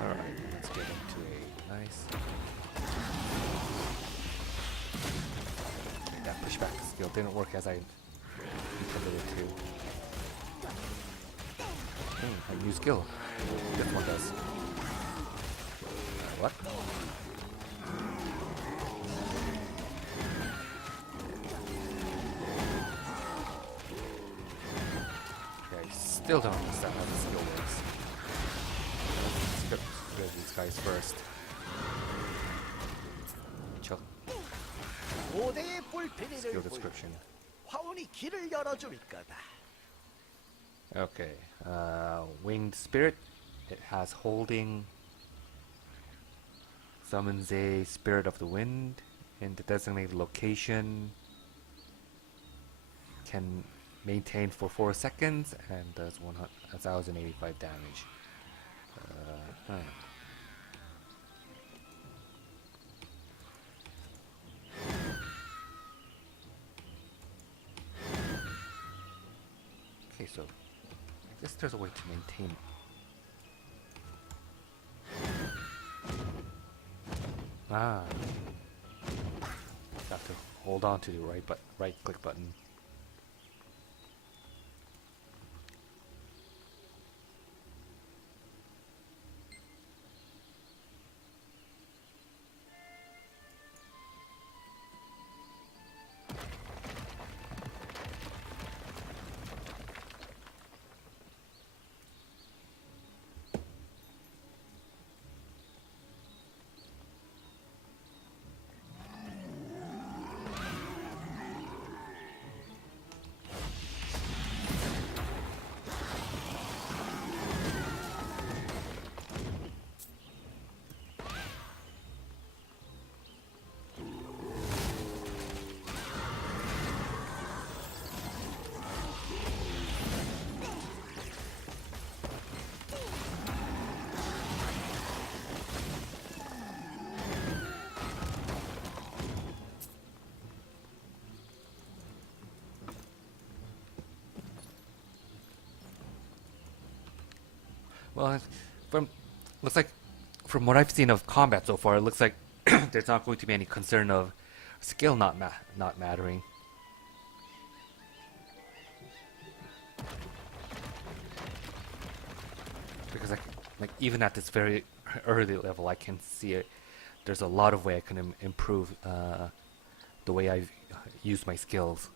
Alright, let's get into a nice... Okay, that pushback skill didn't work as I intended it to. A new skill. This one does. What? Okay, I still don't understand how this skill works. Let's get these guys first. Chuck. 고대의 뿔피니를 Skill 보여 description. 화원이 길을 열어줄 거다. Okay, winged spirit. It has holding. Summons a spirit of the wind in the designated location. Can maintain for 4 seconds and does 1085 damage. Okay, so I guess there's a way to maintain. Ah, have to hold on to the right click button. Well, from looks like from what I've seen of combat so far, it looks like there's not going to be any concern of skill not mattering. Because like even at this very early level, I can see it. There's a lot of way I can improve the way I use my skills.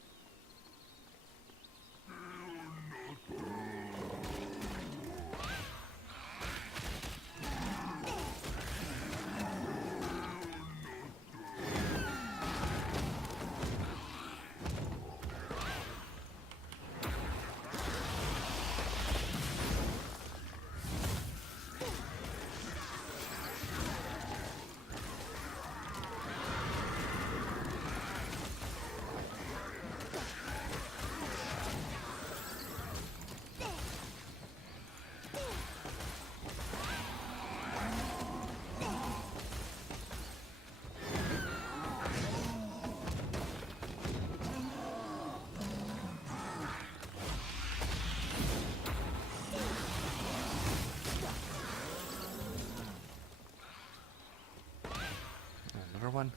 Another one.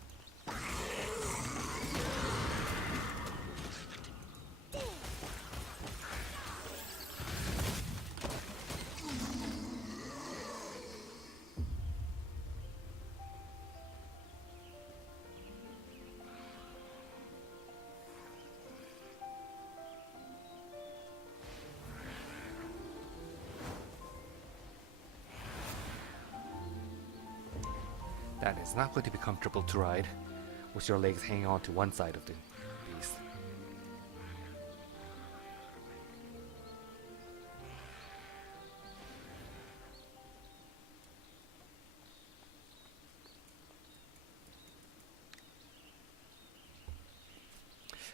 That is not going to be comfortable to ride with your legs hanging on to one side of the beast.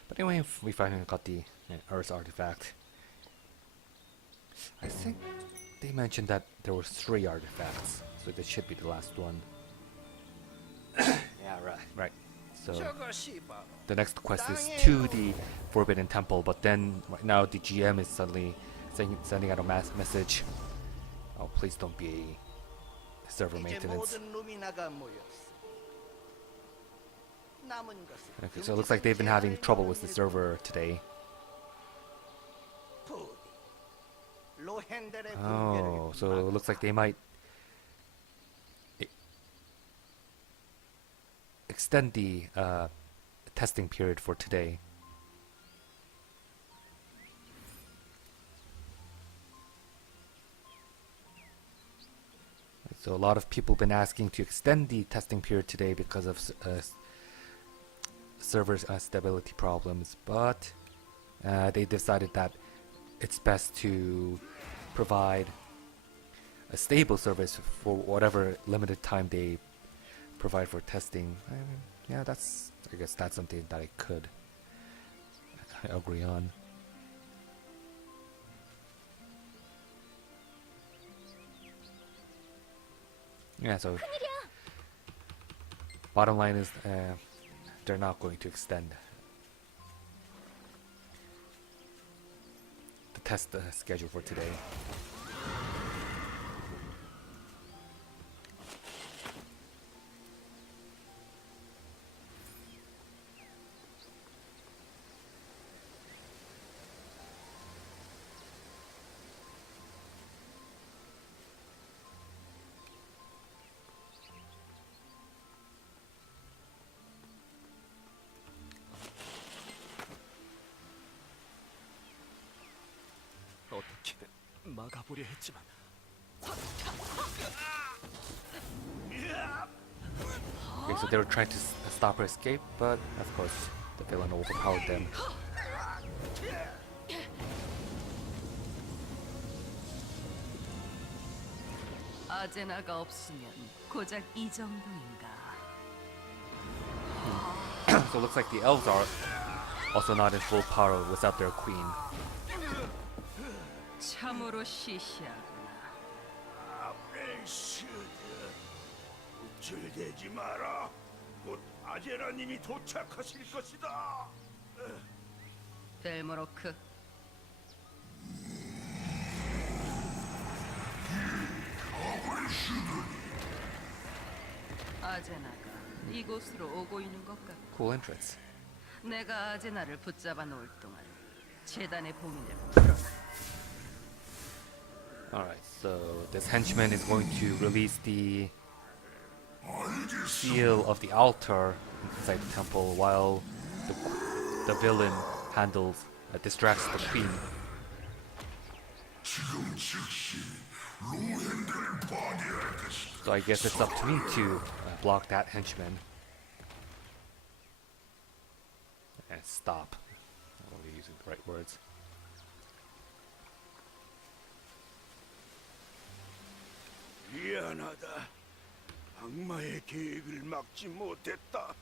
But anyway, we finally got the Earth artifact. I think they mentioned that there were 3 artifacts, so this should be the last one. Yeah, right. So the next quest is to the Forbidden Temple, but then right now the GM is suddenly sending out a message. Oh, please don't be a server maintenance. Okay, so it looks like they've been having trouble with the server today. Oh, so it looks like they might extend the testing period for today. So a lot of people have been asking to extend the testing period today because of server stability problems, but they decided that it's best to provide a stable service for whatever limited time they provide for testing. Yeah, I guess that's something that I could agree on. Yeah, so bottom line is they're not going to extend the test schedule for today. 어떻게든 막아보려 했지만 Okay, so they were trying to stop her escape, but of course the villain overpowered them. 아제나가 없으면 고작 이 정도인가. So it looks like the elves are also not in full power without their queen. 참으로 시시하구나. 우쭐대지 마라. 곧 아제라님이 도착하실 것이다. 벨모로크. 아제나가 이곳으로 오고 있는 것 같고 Cool entrance. 내가 아제나를 붙잡아 놓을 동안 재단의 봉인을 풀어라. Alright, so this henchman is going to release the seal of the altar inside the temple while the villain distracts the queen. So I guess it's up to me to block that henchman. And stop. I'm only using the right words. 미안하다. 악마의 계획을 막지 못했다.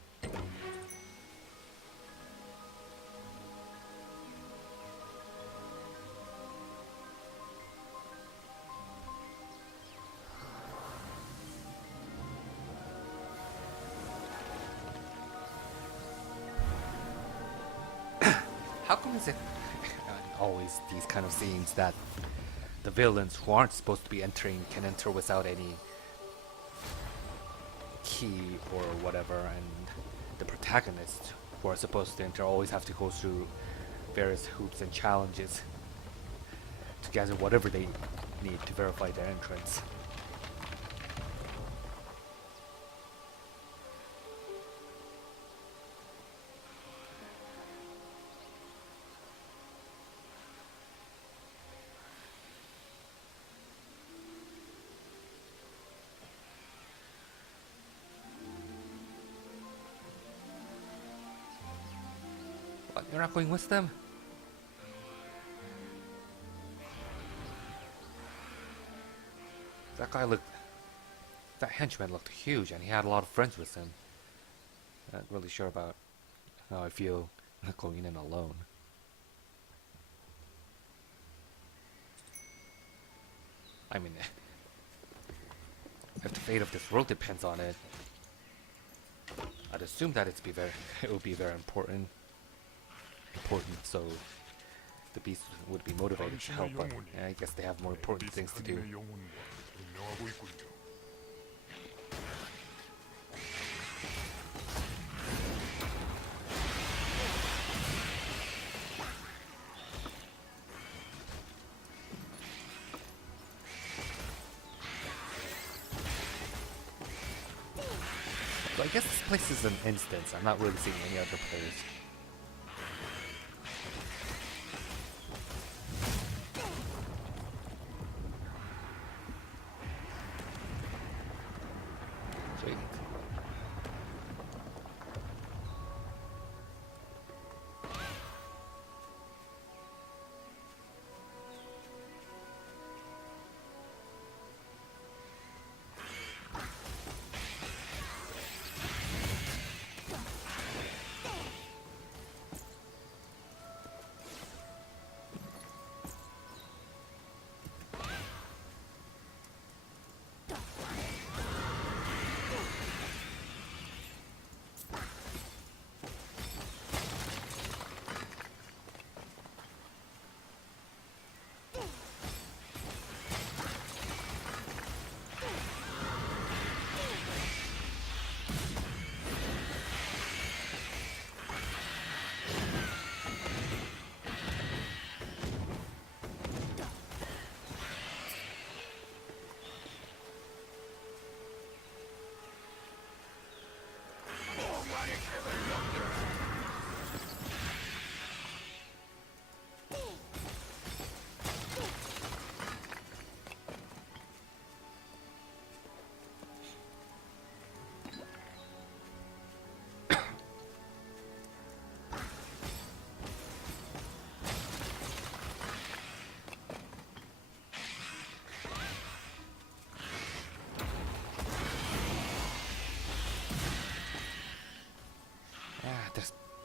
How come is it always these kind of scenes that the villains who aren't supposed to be entering can enter without any key or whatever, and the protagonists who are supposed to enter always have to go through various hoops and challenges to gather whatever they need to verify their entrance. What, you're not going with them? That henchman looked huge and he had a lot of friends with him. Not really sure about how I feel going in alone. I mean, if the fate of this world depends on it, I'd assume that it would be very important, so the beast would be motivated to help, but I guess they have more important things to do. So I guess this place is an instance. I'm not really seeing any other players. Sweet.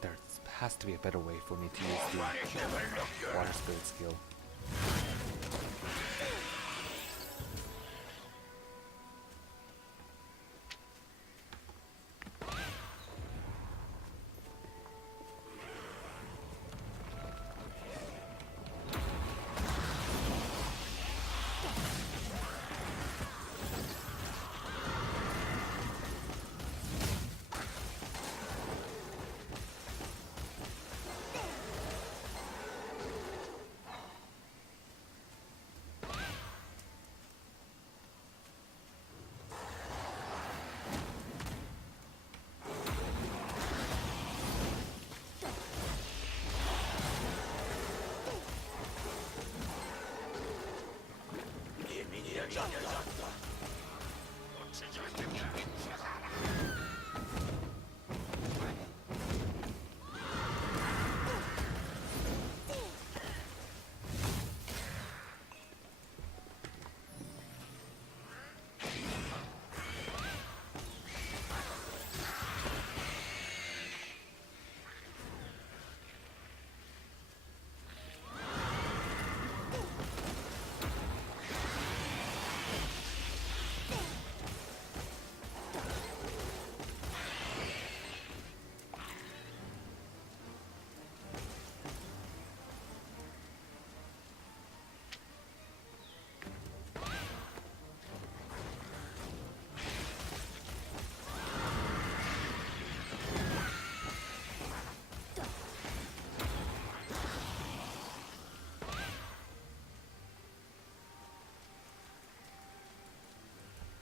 There has to be a better way for me to use the water spirit skill.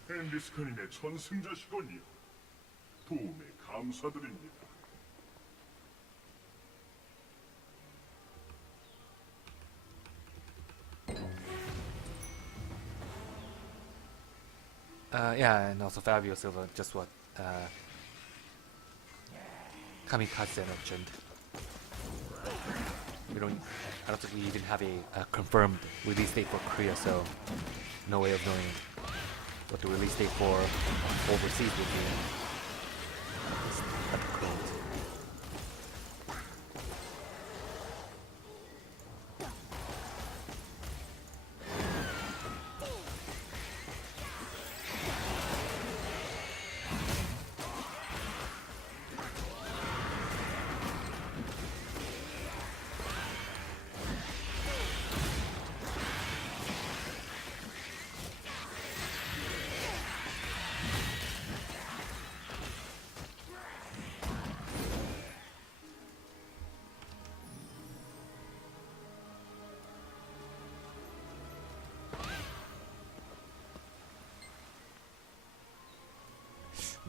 헨리스카님의 천승자시군요. 도움에 감사드립니다. Yeah, and also Fabio Silva, just what Kamikaze mentioned. I don't think we even have a confirmed release date for Korea, so no way of knowing what the release date for overseas would be at the current.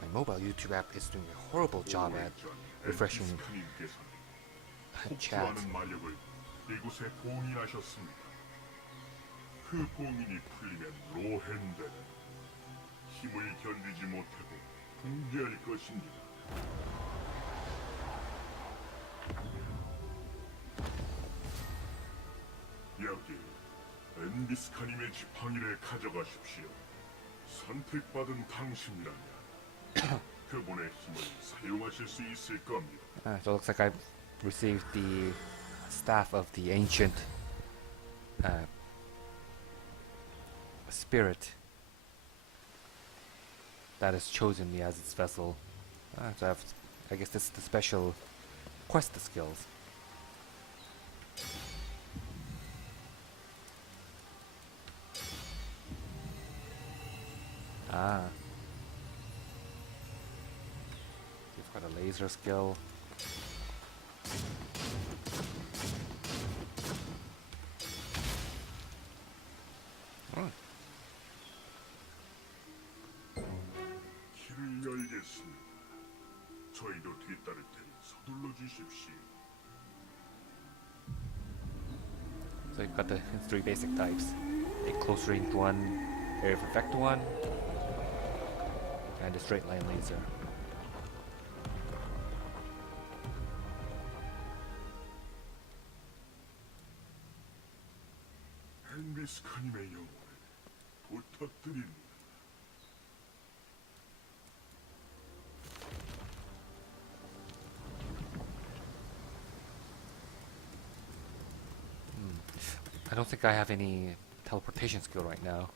My mobile YouTube app is doing a horrible job at refreshing chat. 폭주하는 마력을 이곳에 봉인하셨습니다. 그 봉인이 풀리면 로헨대는 힘을 견디지 못하고 붕괴할 것입니다. 여기 엔비스카님의 지팡이를 가져가십시오. 선택받은 당신이라면 그분의 힘을 사용하실 수 있을 겁니다. So it looks like I've received the staff of the ancient spirit that has chosen me as its vessel. So I guess this is the special quest skills. Ah. You've got a laser skill. Oh. 길을 열겠습니다. 저희도 뒤따를 테니 서둘러 주십시오. So you've got the three basic types: a close range one, area of effect one, and a straight line laser. 엔비스카님의 영혼을 부탁드립니다. I don't think I have any teleportation skill right now.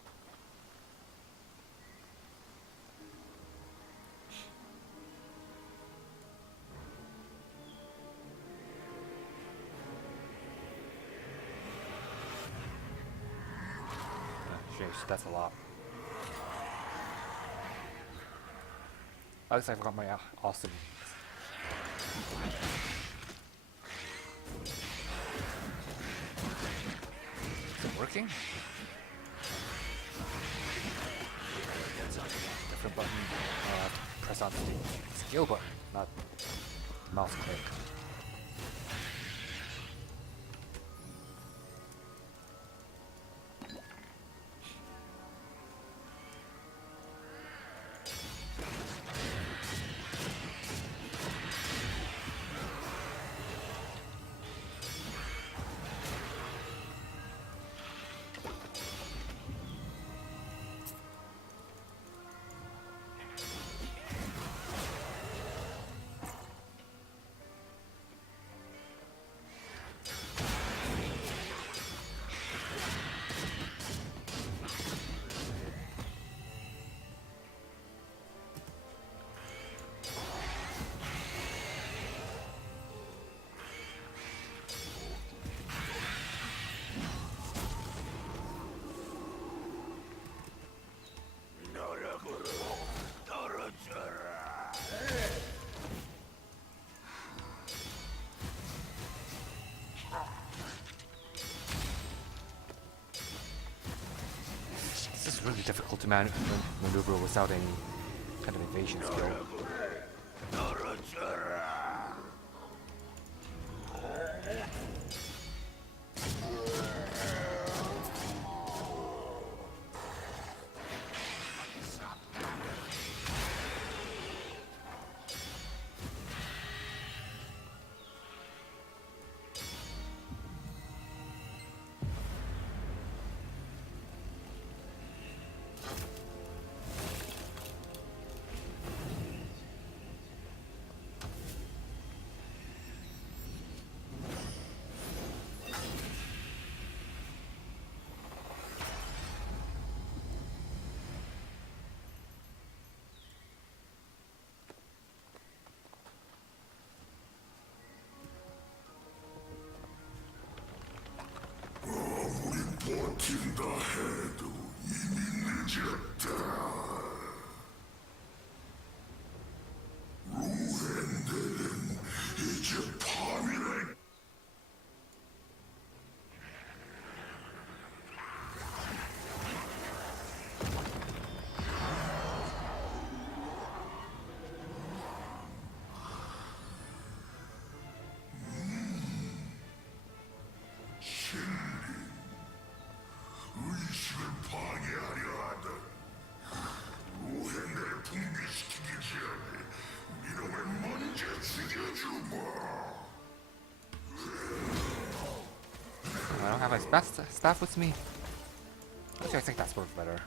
Jeez, that's a lot. At least I've got my awesome. Is it working? Different button. Press on the skill button, not the mouse click. really difficult to maneuver without any kind of evasion skill. 버틴다 해도 이미 늦었다. 루엔델은 이제 파멸할 의식을 방해하려 하다. 루엔델을 붕괴시키기 전에 미롱을 먼저 죽여주마. I don't have my staff with me. Actually, I think that's worth better.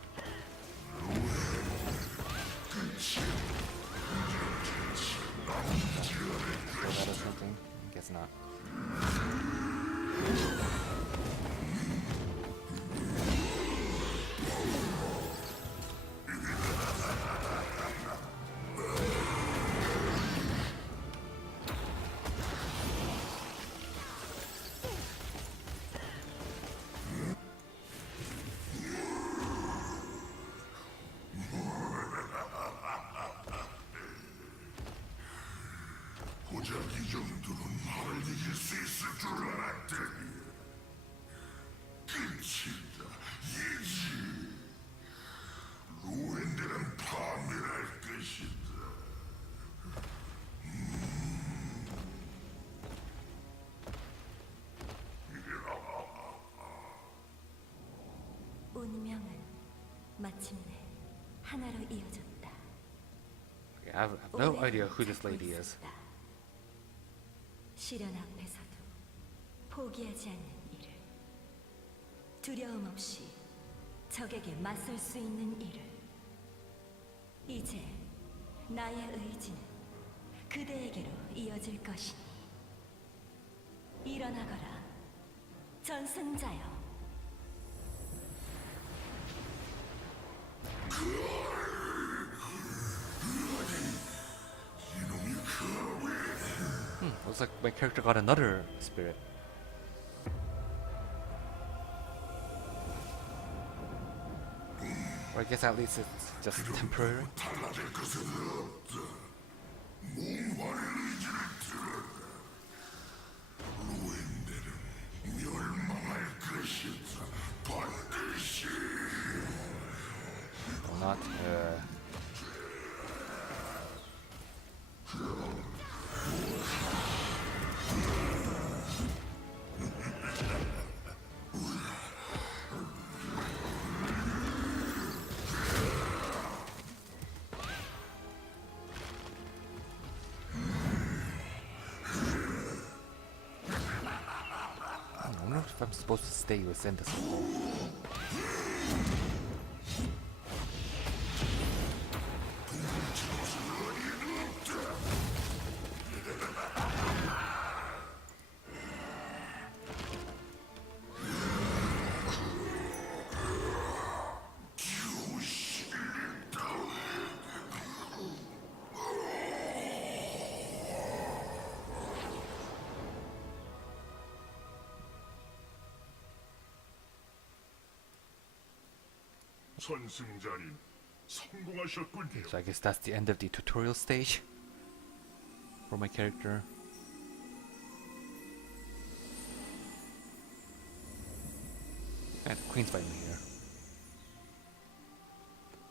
That is something. Guess not. 고작 이 정도는 나를 이길 수 있을 줄 알았더니 끝이다. 이지 루엔델은 파멸할 것이다. 운명은 마침내 하나로 이어졌다. Okay, I have no idea who this lady is. 시련 앞에서도 포기하지 않는 이를, 두려움 없이 적에게 맞설 수 있는 이를. 이제 나의 의지는 그대에게로 이어질 것이니 일어나거라, 전승자여. Looks like my character got another spirit. Or I guess at least it's just temporary. 달라질 것은 없다. 몽환의 의지를 들어라. 루엔델은 멸망할 것이다. 반드시. Or not. I wonder if I'm supposed to stay within the circle. 선승자님, 성공하셨군요. So I guess that's the end of the tutorial stage for my character. And the queen's fighting here.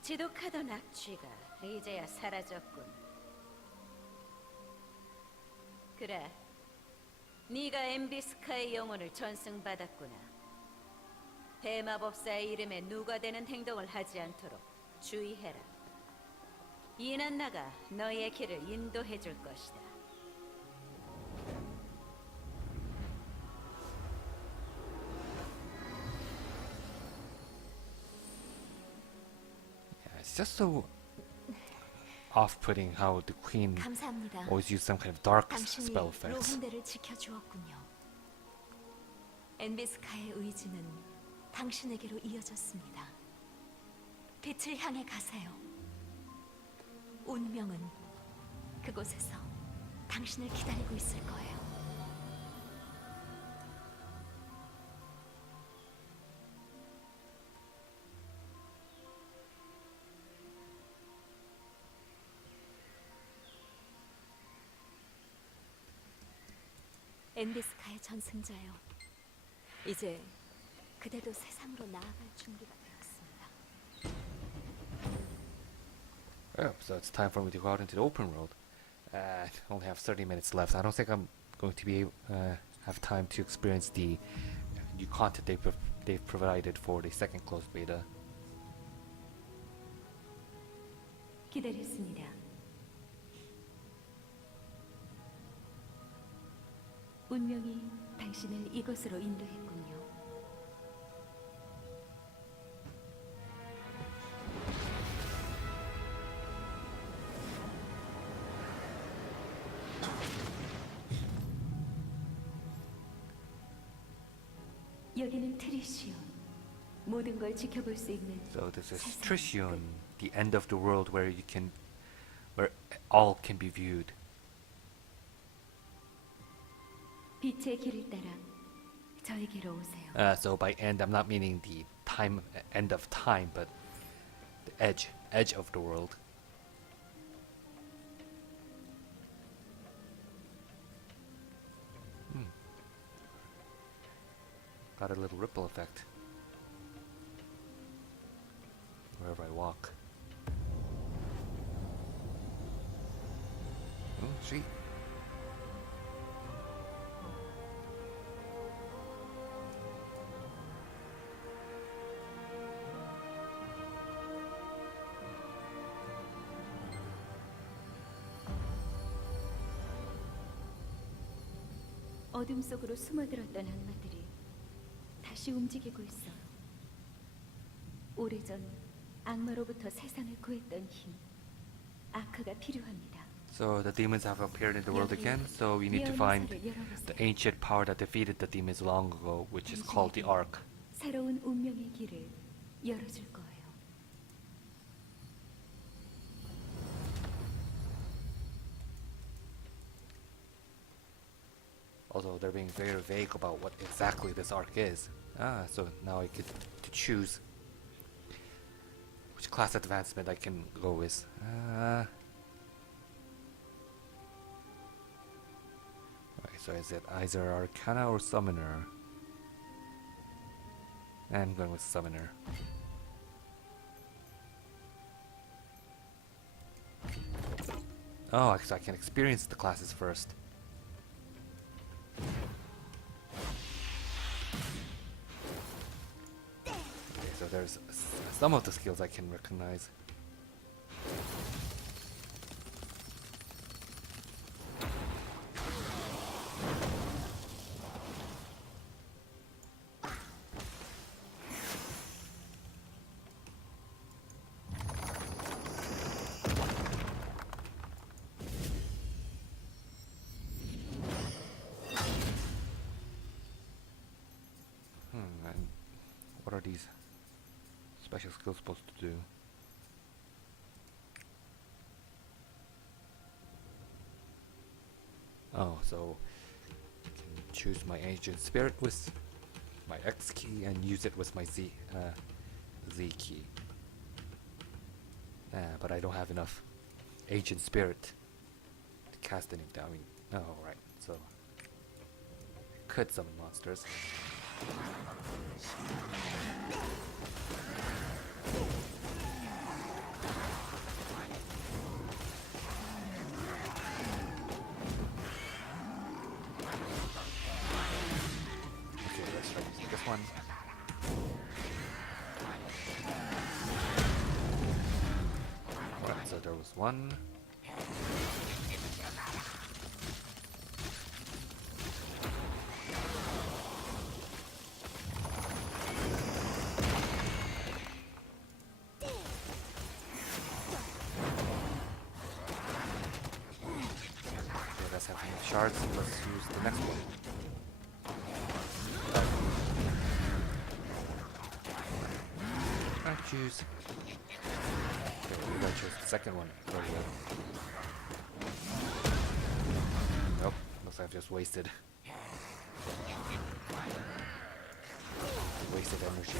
지독하던 악취가 이제야 사라졌군. 그래, 네가 엠비스카의 영혼을 전승받았구나. 대마법사의 이름에 누가 되는 행동을 하지 않도록 주의해라. 이난나가 너의 길을 인도해 줄 것이다. Yeah, it's just so off-putting how the queen 감사합니다. always use some kind of dark 당신이 spell effects. 로hun대를 지켜주었군요. 엔비스카의 의지는 당신에게로 이어졌습니다. 빛을 향해 가세요. 운명은 그곳에서 당신을 기다리고 있을 거예요. 엔비스카의 전승자요. 이제 그대도 세상으로 나아갈 준비가 되었습니다. Oh, so it's time for me to go out into the open world. I only have 30 minutes left. I don't think I'm going to be have time to experience the new content they've provided for the second closed beta. 기다렸습니다. 운명이 당신을 이곳으로 인도했군요. 여기는 트리시온. 모든 걸 지켜볼 수 있는 So this is 세상의 Trishun, the end of the world where where all can be viewed. 빛의 길을 따라 저에게로 오세요. So by end, I'm not meaning the end of time, but the edge of the world. Got a little ripple effect wherever I walk. Oh, sweet. 어둠 속으로 숨어들었던 악마들이 다시 움직이고 있어요. 오래전 악마로부터 세상을 구했던 힘, 아크가 필요합니다. So the demons have appeared in the world again, so we need to find the ancient power that defeated the demons long ago, which is called the Arc. 새로운 운명의 길을 열어줄 거예요. Although they're being very vague about what exactly this arc is. So now I get to choose which class advancement I can go with. Right, so is it either Arcana or Summoner? I'm going with Summoner. Oh, so I can experience the classes first. Okay, so there's some of the skills I can recognize. And what are these special skills supposed to do? Oh, so I can choose my ancient spirit with my X key and use it with my Z key. But I don't have enough ancient spirit to cast anything. I mean, oh right, so I could summon monsters. one. Alright, so there was one. Okay, let's have enough shards. Let's use the next one. I choose. Okay, maybe I chose the second one earlier. Nope, looks like I've just wasted energy.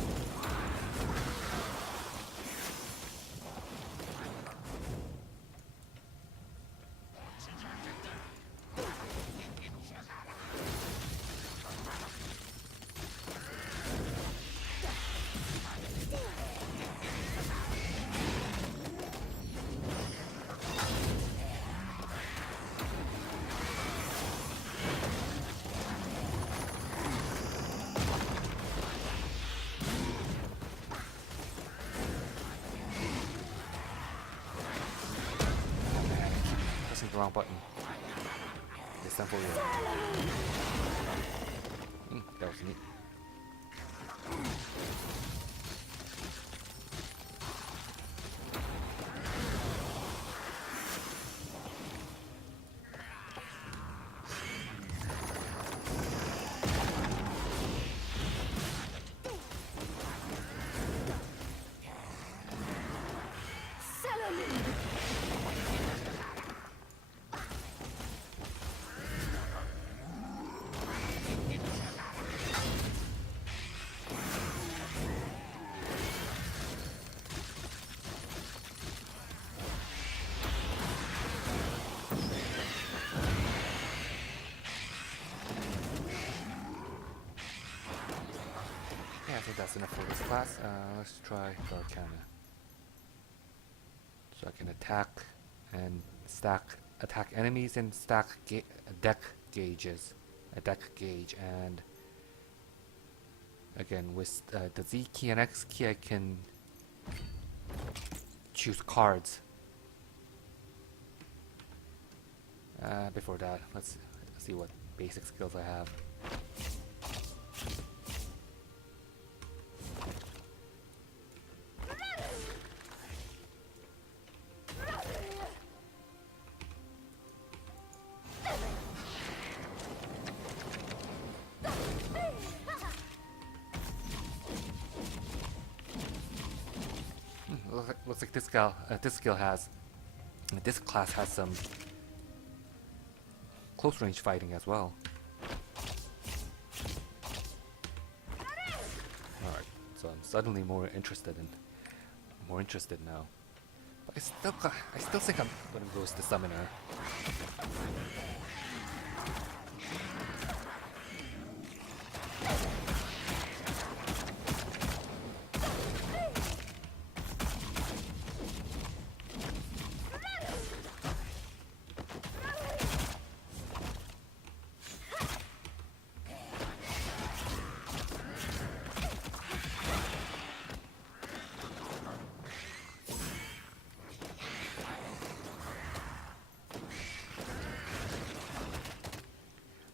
The wrong button. This time for real. That was neat. Yeah, I think that's enough for this class. Let's try the Arcana. So I can attack and attack enemies and stack deck gauges, a deck gauge, and again with the Z key and X key I can choose cards. Before that, let's see what basic skills I have. Looks like this class has some close range fighting as well. Alright, so I'm suddenly more interested now. But I still think I'm gonna go with the summoner.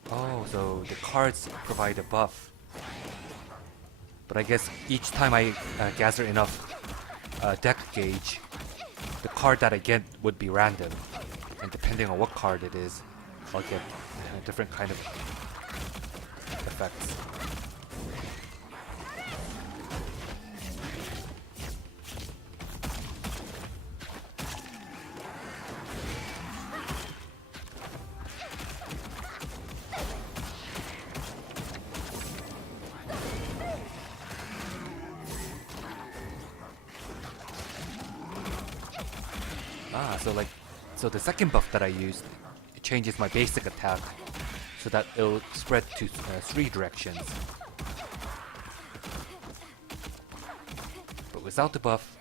Oh, so the cards provide a buff. But I guess each time I gather enough deck gauge, the card that I get would be random. And depending on what card it is, I'll get different kind of effects. So the second buff that I used, it changes my basic attack so that it'll spread to 3 directions. But without the buff,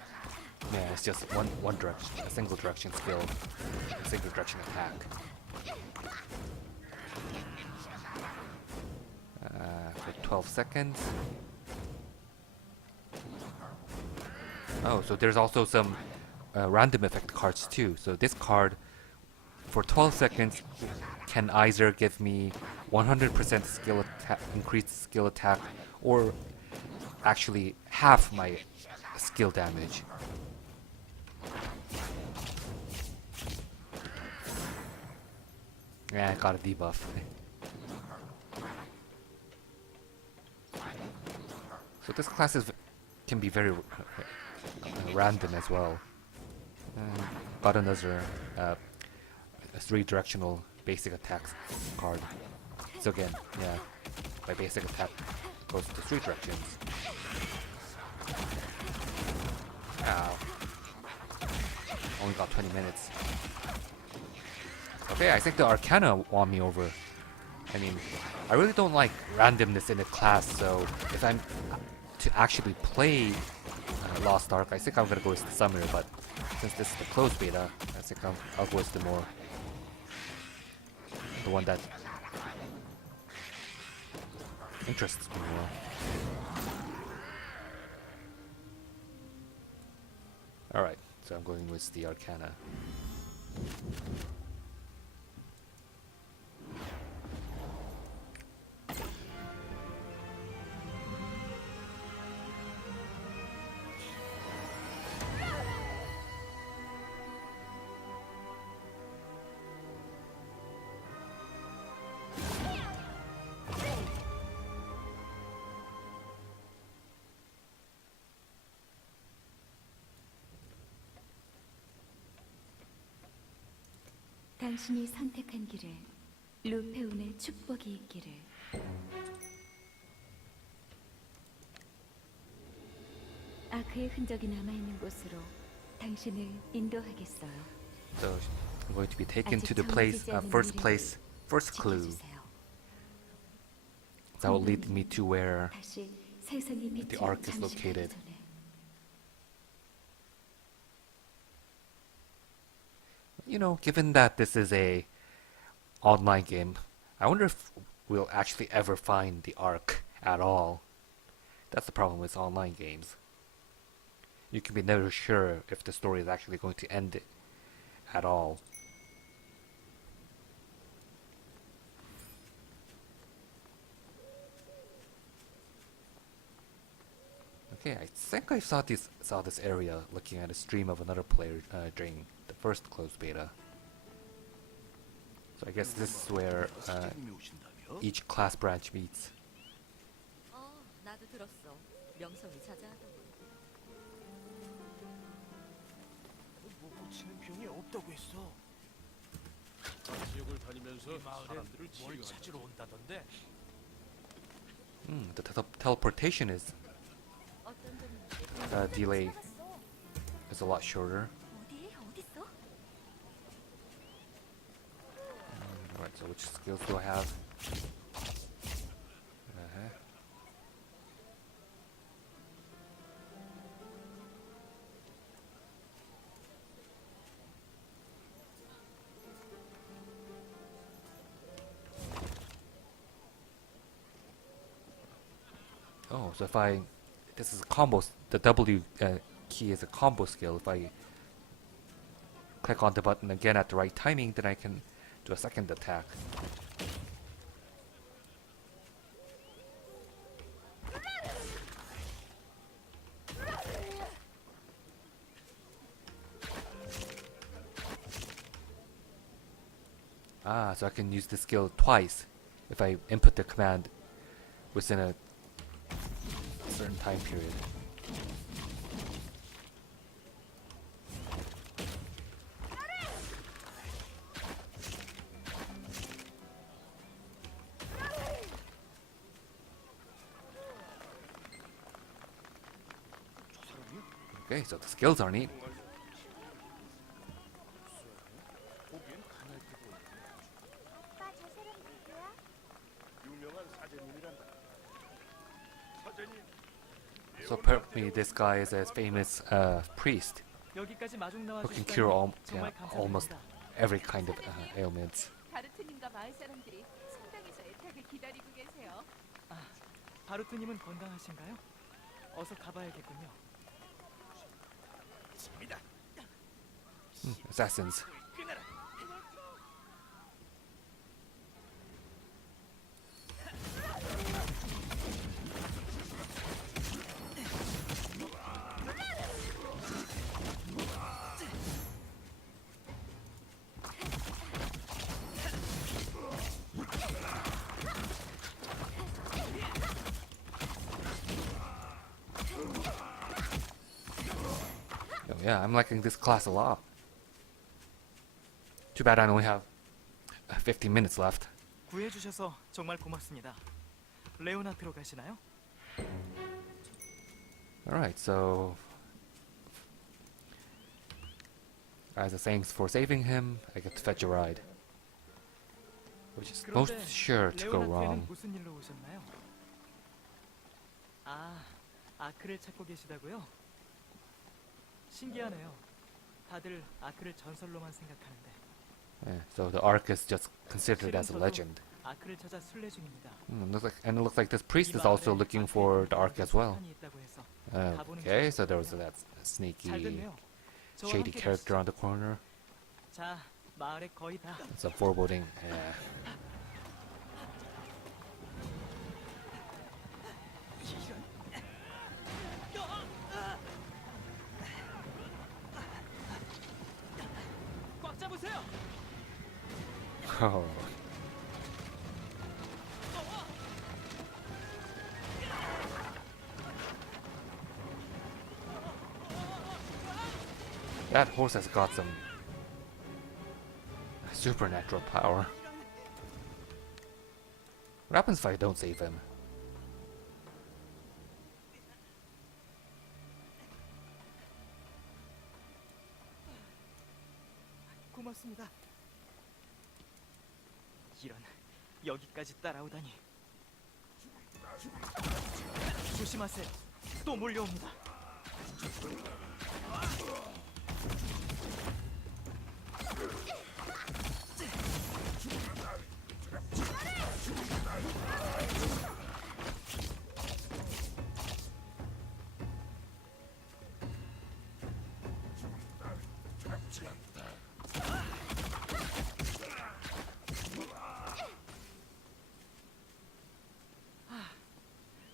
yeah, it's just one direction, a single direction skill, a single direction attack. For 12 seconds. Oh, so there's also some random effect cards too. So this card, for 12 seconds, can either give me 100% increased skill attack, or actually half my skill damage. Yeah, I got a debuff. So this class can be very random as well. Got another 3-directional basic attacks card. So again, yeah, my basic attack goes to 3 directions. Ow. Only got 20 minutes. Okay, I think the Arcana won me over. I mean, I really don't like randomness in a class, so if I'm to actually play Lost Ark, I think I'm gonna go with the Summer, but since this is the closed beta, I think I'll go with the one that interests me more. Alright, so I'm going with the Arcana. 당신이 선택한 길에 루페운의 축복이 있기를. 아크의 흔적이 남아있는 곳으로 당신을 인도하겠어요. So I'm going to be taken to the first clue. That will lead me to where the Ark is located. You know, given that this is a online game, I wonder if we'll actually ever find the Ark at all. That's the problem with online games. You can be never sure if the story is actually going to end at all. Okay, I think I saw this area looking at a stream of another player during the first closed beta. So I guess this is where each class branch meets. 나도 들었어. 명성이 자자하다고. 못 고치는 병이 없다고 했어. 지역을 다니면서 사람들을 뭘 찾으러 온다던데. The teleportation is delay is a lot shorter. Alright, so which skills do I have? Oh, so if this is a combo, the W key is a combo skill. If I click on the button again at the right timing, then I can do a second attack. So I can use the skill twice if I input the command within a certain time period. Okay, so the skills are neat. So apparently this guy is a famous priest who can cure almost every kind of ailments. 바르트님과 마을 사람들이 성당에서 애타게 기다리고 계세요. 바루트님은 건강하신가요? 어서 가봐야겠군요. Assassins. Oh, yeah, I'm liking this class a lot. Too bad I only have 15 minutes left. 구해주셔서 정말 고맙습니다. 레오나트로 가시나요? Alright, so as a thanks for saving him, I get to fetch a ride. Which is most 그런데 sure to go 레오나트에는 wrong. 무슨 일로 오셨나요? 아, 아크를 찾고 계시다고요? 신기하네요. 다들 아크를 전설로만 생각하는데 Yeah, so the Ark is just considered 실은 as a 저도 legend. 아크를 찾아 순례 중입니다. And it looks like this priest 이 is also 마을에 looking 아크에 for the 관련된 Ark as well. 석판이 있다고 해서 가보는 Okay, so 중이거든요. there was that 잘 sneaky, 됐네요. 저와 shady 함께 character 가시죠. on the corner. 자, 마을에 거의 다. It's a foreboding. Yeah. 꽉 잡으세요. Oh. That horse has got some supernatural power. What happens if I don't save him? 고맙습니다. 이런, 여기까지 따라오다니. 조심하세요. 또 몰려옵니다.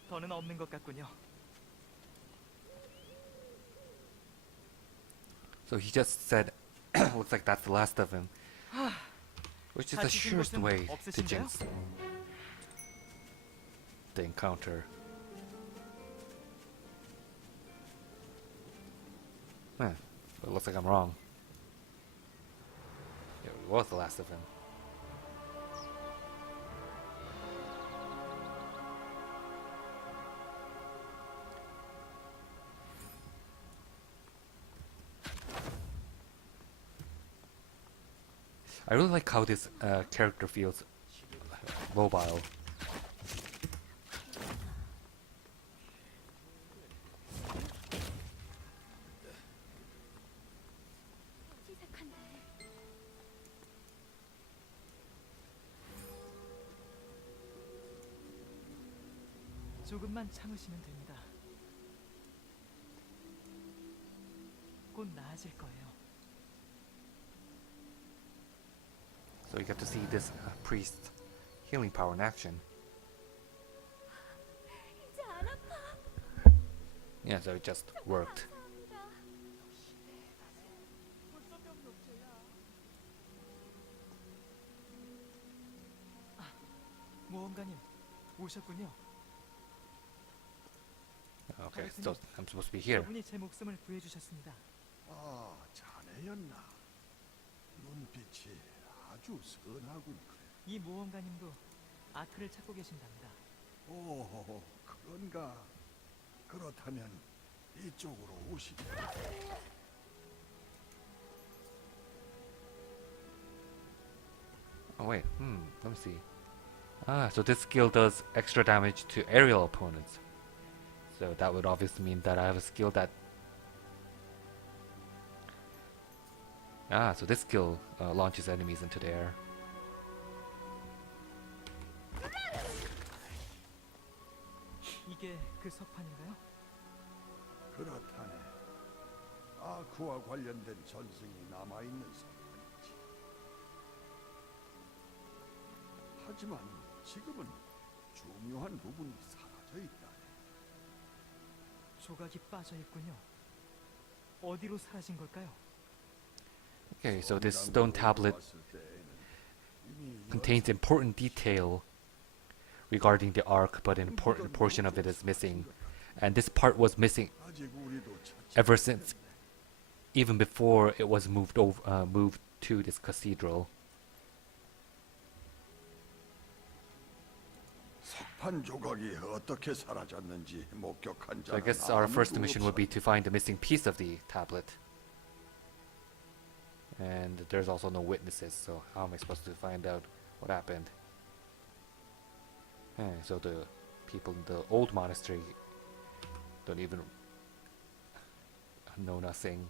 더는 없는 것 같군요. So he just said, looks like that's the last of him. Which is the 다치신 surest 곳은 way to 없으신가요? jinx the encounter. Huh. It looks like I'm wrong. Yeah, it was the last of him. I really like how this character feels mobile. 시작한다. 조금만 참으시면 됩니다. 곧 나아질 거예요. So you get to see this priest healing power in action. 이제 안 아파. Yeah, so it just worked. 감사합니다. 모험가님, 오셨군요. Okay, so I'm supposed to be here. 저분이 제 목숨을 구해주셨습니다. 아, 자네였나? 눈빛이 아주 선하군 그래. 이 모험가님도 아크를 찾고 계신답니다. 오, 그런가? 그렇다면 이쪽으로 오시게. Oh wait, let me see. Ah, so this skill does extra damage to aerial opponents. So that would obviously mean that I have a skill that... Ah, so this skill launches enemies into the air. 이게 그 석판인가요? 그렇다네. 아크와 관련된 전승이 남아있는 상황이지. 하지만 지금은 중요한 부분이 사라져 있다. 조각이 빠져 있군요. 어디로 사라진 걸까요? Okay, so this stone tablet contains important detail regarding the arc, but an important portion of it is missing. And this part was missing 아직 우리도 ever since, even before it was moved to this cathedral. 석판 조각이 어떻게 사라졌는지 목격한 So I 자는 guess our first 아무도 mission would be to find the missing piece of the tablet. And there's also no witnesses, so how am I supposed to find out what happened? So the people in the old monastery don't even know nothing.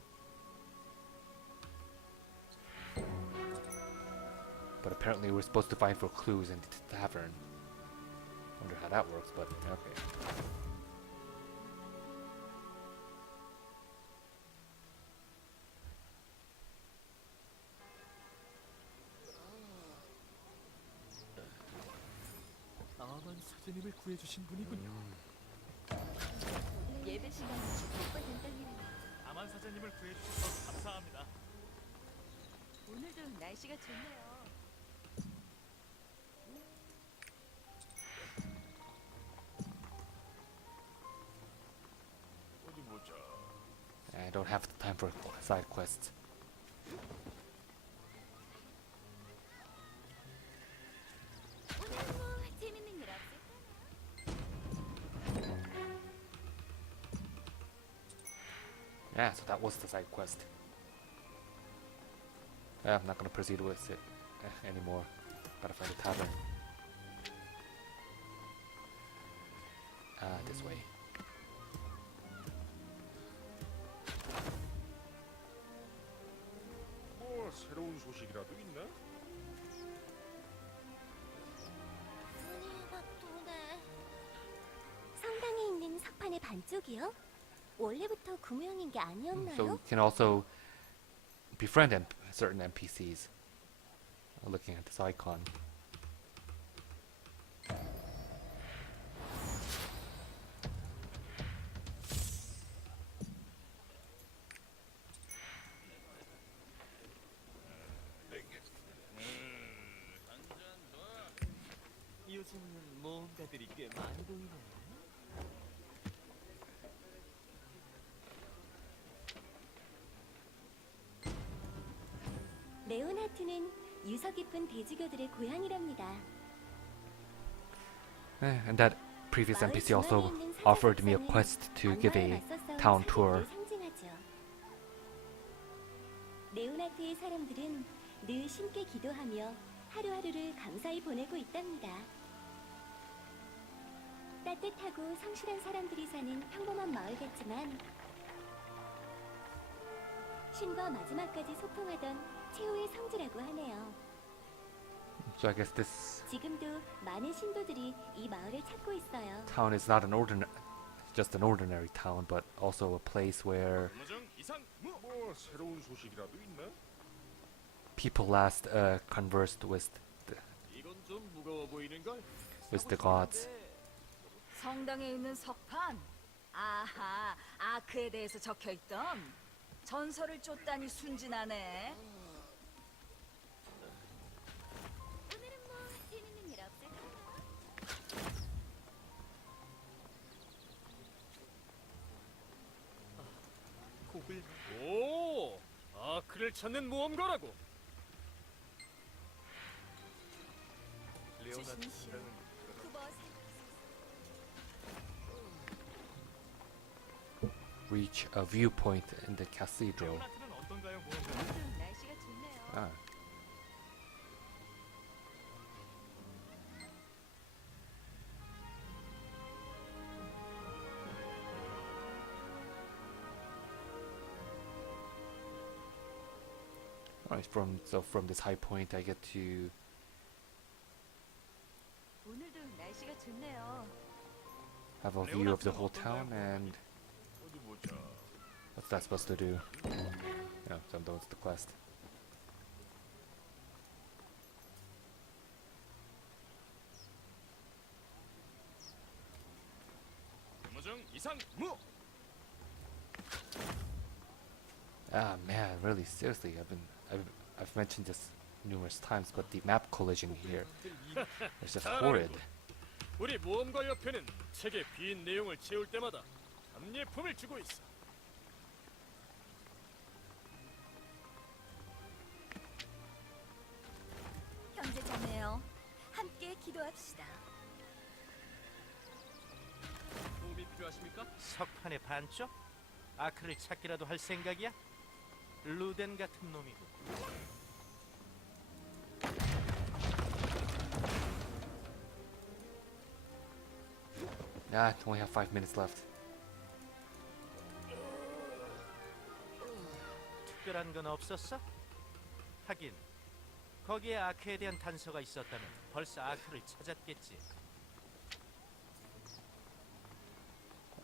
But apparently we're supposed to find for clues in the tavern. Wonder how that works, but okay. 아만 사제님을 구해주신 분이군요. 예배 시간에 복과 된다니. 아만 사제님을 구해주셔서 감사합니다. 오늘도 날씨가 좋네요. 어디 보자. I don't have the time for side quests. 오늘은 뭐 재밌는 일 없을까나? Yeah, so that was the side quest. I'm not gonna proceed with it anymore. Gotta find the tavern. This way. 뭐 새로운 소식이라도 있나? 분위기가 도네. 성당에 있는 석판의 반쪽이요? 원래부터 그 모양인 게 So 아니었나요? you can also befriend certain NPCs. Looking at this icon. 요즘 모험가들이 꽤 많이 보이네. 레오나트는 유서 깊은 대주교들의 고향이랍니다. And that previous NPC also offered me a quest to give a town tour. 레오나트의 사람들은 늘 신께 기도하며 하루하루를 감사히 보내고 있답니다. 따뜻하고 성실한 사람들이 사는 평범한 마을 같지만 신과 마지막까지 소통하던 최후의 성지라고 하네요. So I guess this 지금도 많은 신도들이 이 마을을 찾고 있어요. town is not just an ordinary town, but also a place where 뭐 새로운 소식이라도 있나? people last conversed with 이건 좀 무거워 보이는 걸. the gods. 성당에 있는 석판. 아하, 아크에 대해서 적혀있던 전설을 쫓다니 순진하네. 오늘은 뭐 재밌는 일 없을까? 곡을. 오, 아크를 찾는 모험가라고. 레오나트랑은 Reach a viewpoint in the cathedral. 레오나트는 어떤가요, 모험가? 오늘도 날씨가 좋네요. Ah. Alright, from this high point I get to 오늘도 날씨가 좋네요. have a view of the whole town and 어디 보자. What's that supposed to do? Yeah, so I'm done with the quest. Ah man, really, seriously, I've mentioned this numerous times, but the map collision here is just horrid. 우리 모험가 협회는 책의 빈 내용을 채울 때마다 답례품을 주고 있어. 형제자매요. 함께 기도합시다. 도움이 필요하십니까? 석판의 반쪽? 아크를 찾기라도 할 생각이야? 루덴 같은 놈이고. Ah, I only have 5 minutes left. 특별한 건 없었어? 하긴 거기에 아크에 대한 단서가 있었다면 벌써 아크를 찾았겠지.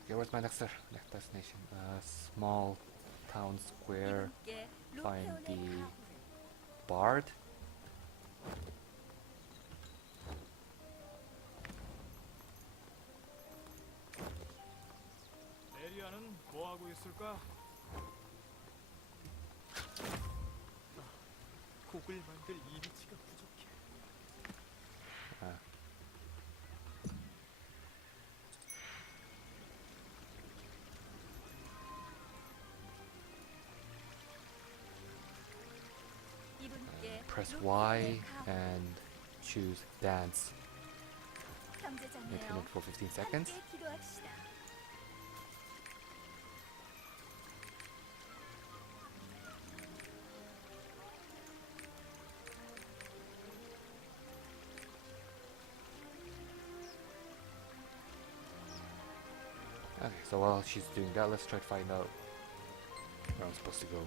Okay, where's my next destination? Small town square. 이분께 Find 루페온의 the 가호를. bard. 에리아는 뭐 하고 있을까? 곡을 만들 이미지가 부족해. Ah. 이분께 Press 루페온의 Y 가호를. and choose dance. 형제자매요. Internet for 15 seconds. 함께 기도합시다. Okay, so while she's doing that, let's try to find out where I'm supposed to go.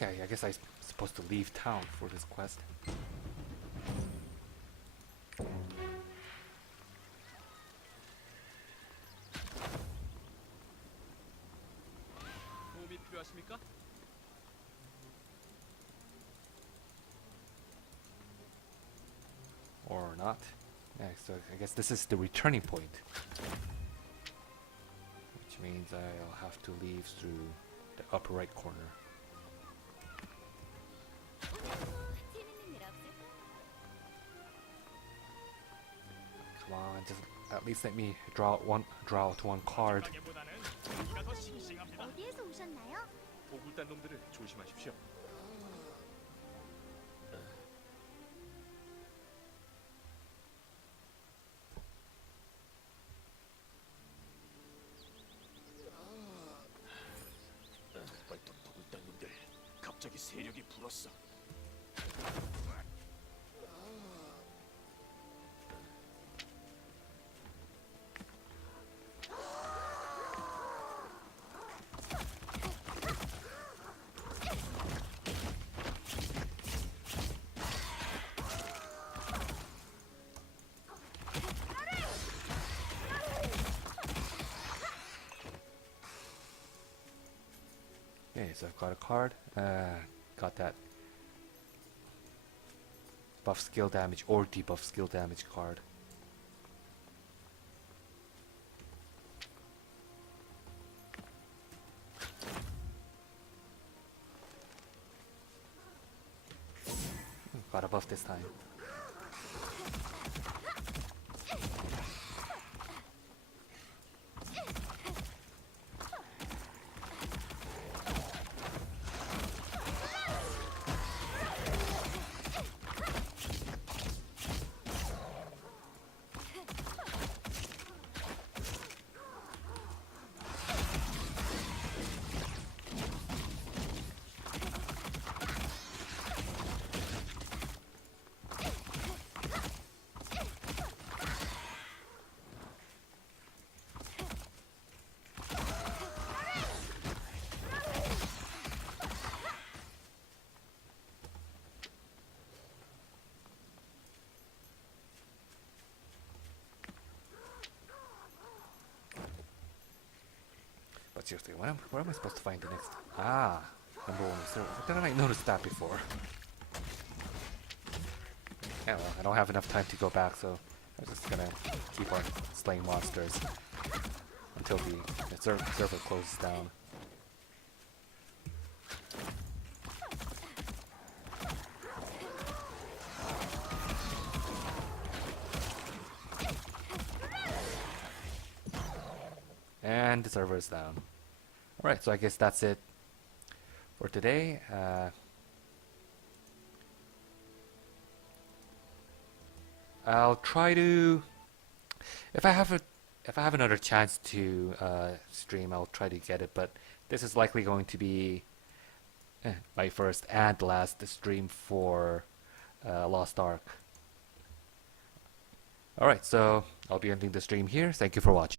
Okay, I guess I'm supposed to leave town for this quest. 도움이 필요하십니까? Or not. Yeah, so I guess this is the returning point. Which means I'll have to leave through the upper right corner. 재밌는 일 없을까? Come on, just at least let me draw out one card. 가게보다는 여기가 더 싱싱합니다. 어디에서 오셨나요? 보굴단 놈들을 조심하십시오. 빨리 보굴단 놈들 갑자기 세력이 불었어. Okay, so I've got a card. Got that buff skill damage or debuff skill damage card. Got a buff this time. but seriously, where am I supposed to find the next? Ah, number 1 server. Didn't I notice that before? Yeah, well, I don't have enough time to go back, so I'm just gonna keep on slaying monsters until the server closes down. And the server is down. Alright, so I guess that's it for today. I'll try to, if I have another chance to stream, I'll try to get it. But this is likely going to be my first and last stream for Lost Ark. Alright, so I'll be ending the stream here. Thank you for watching.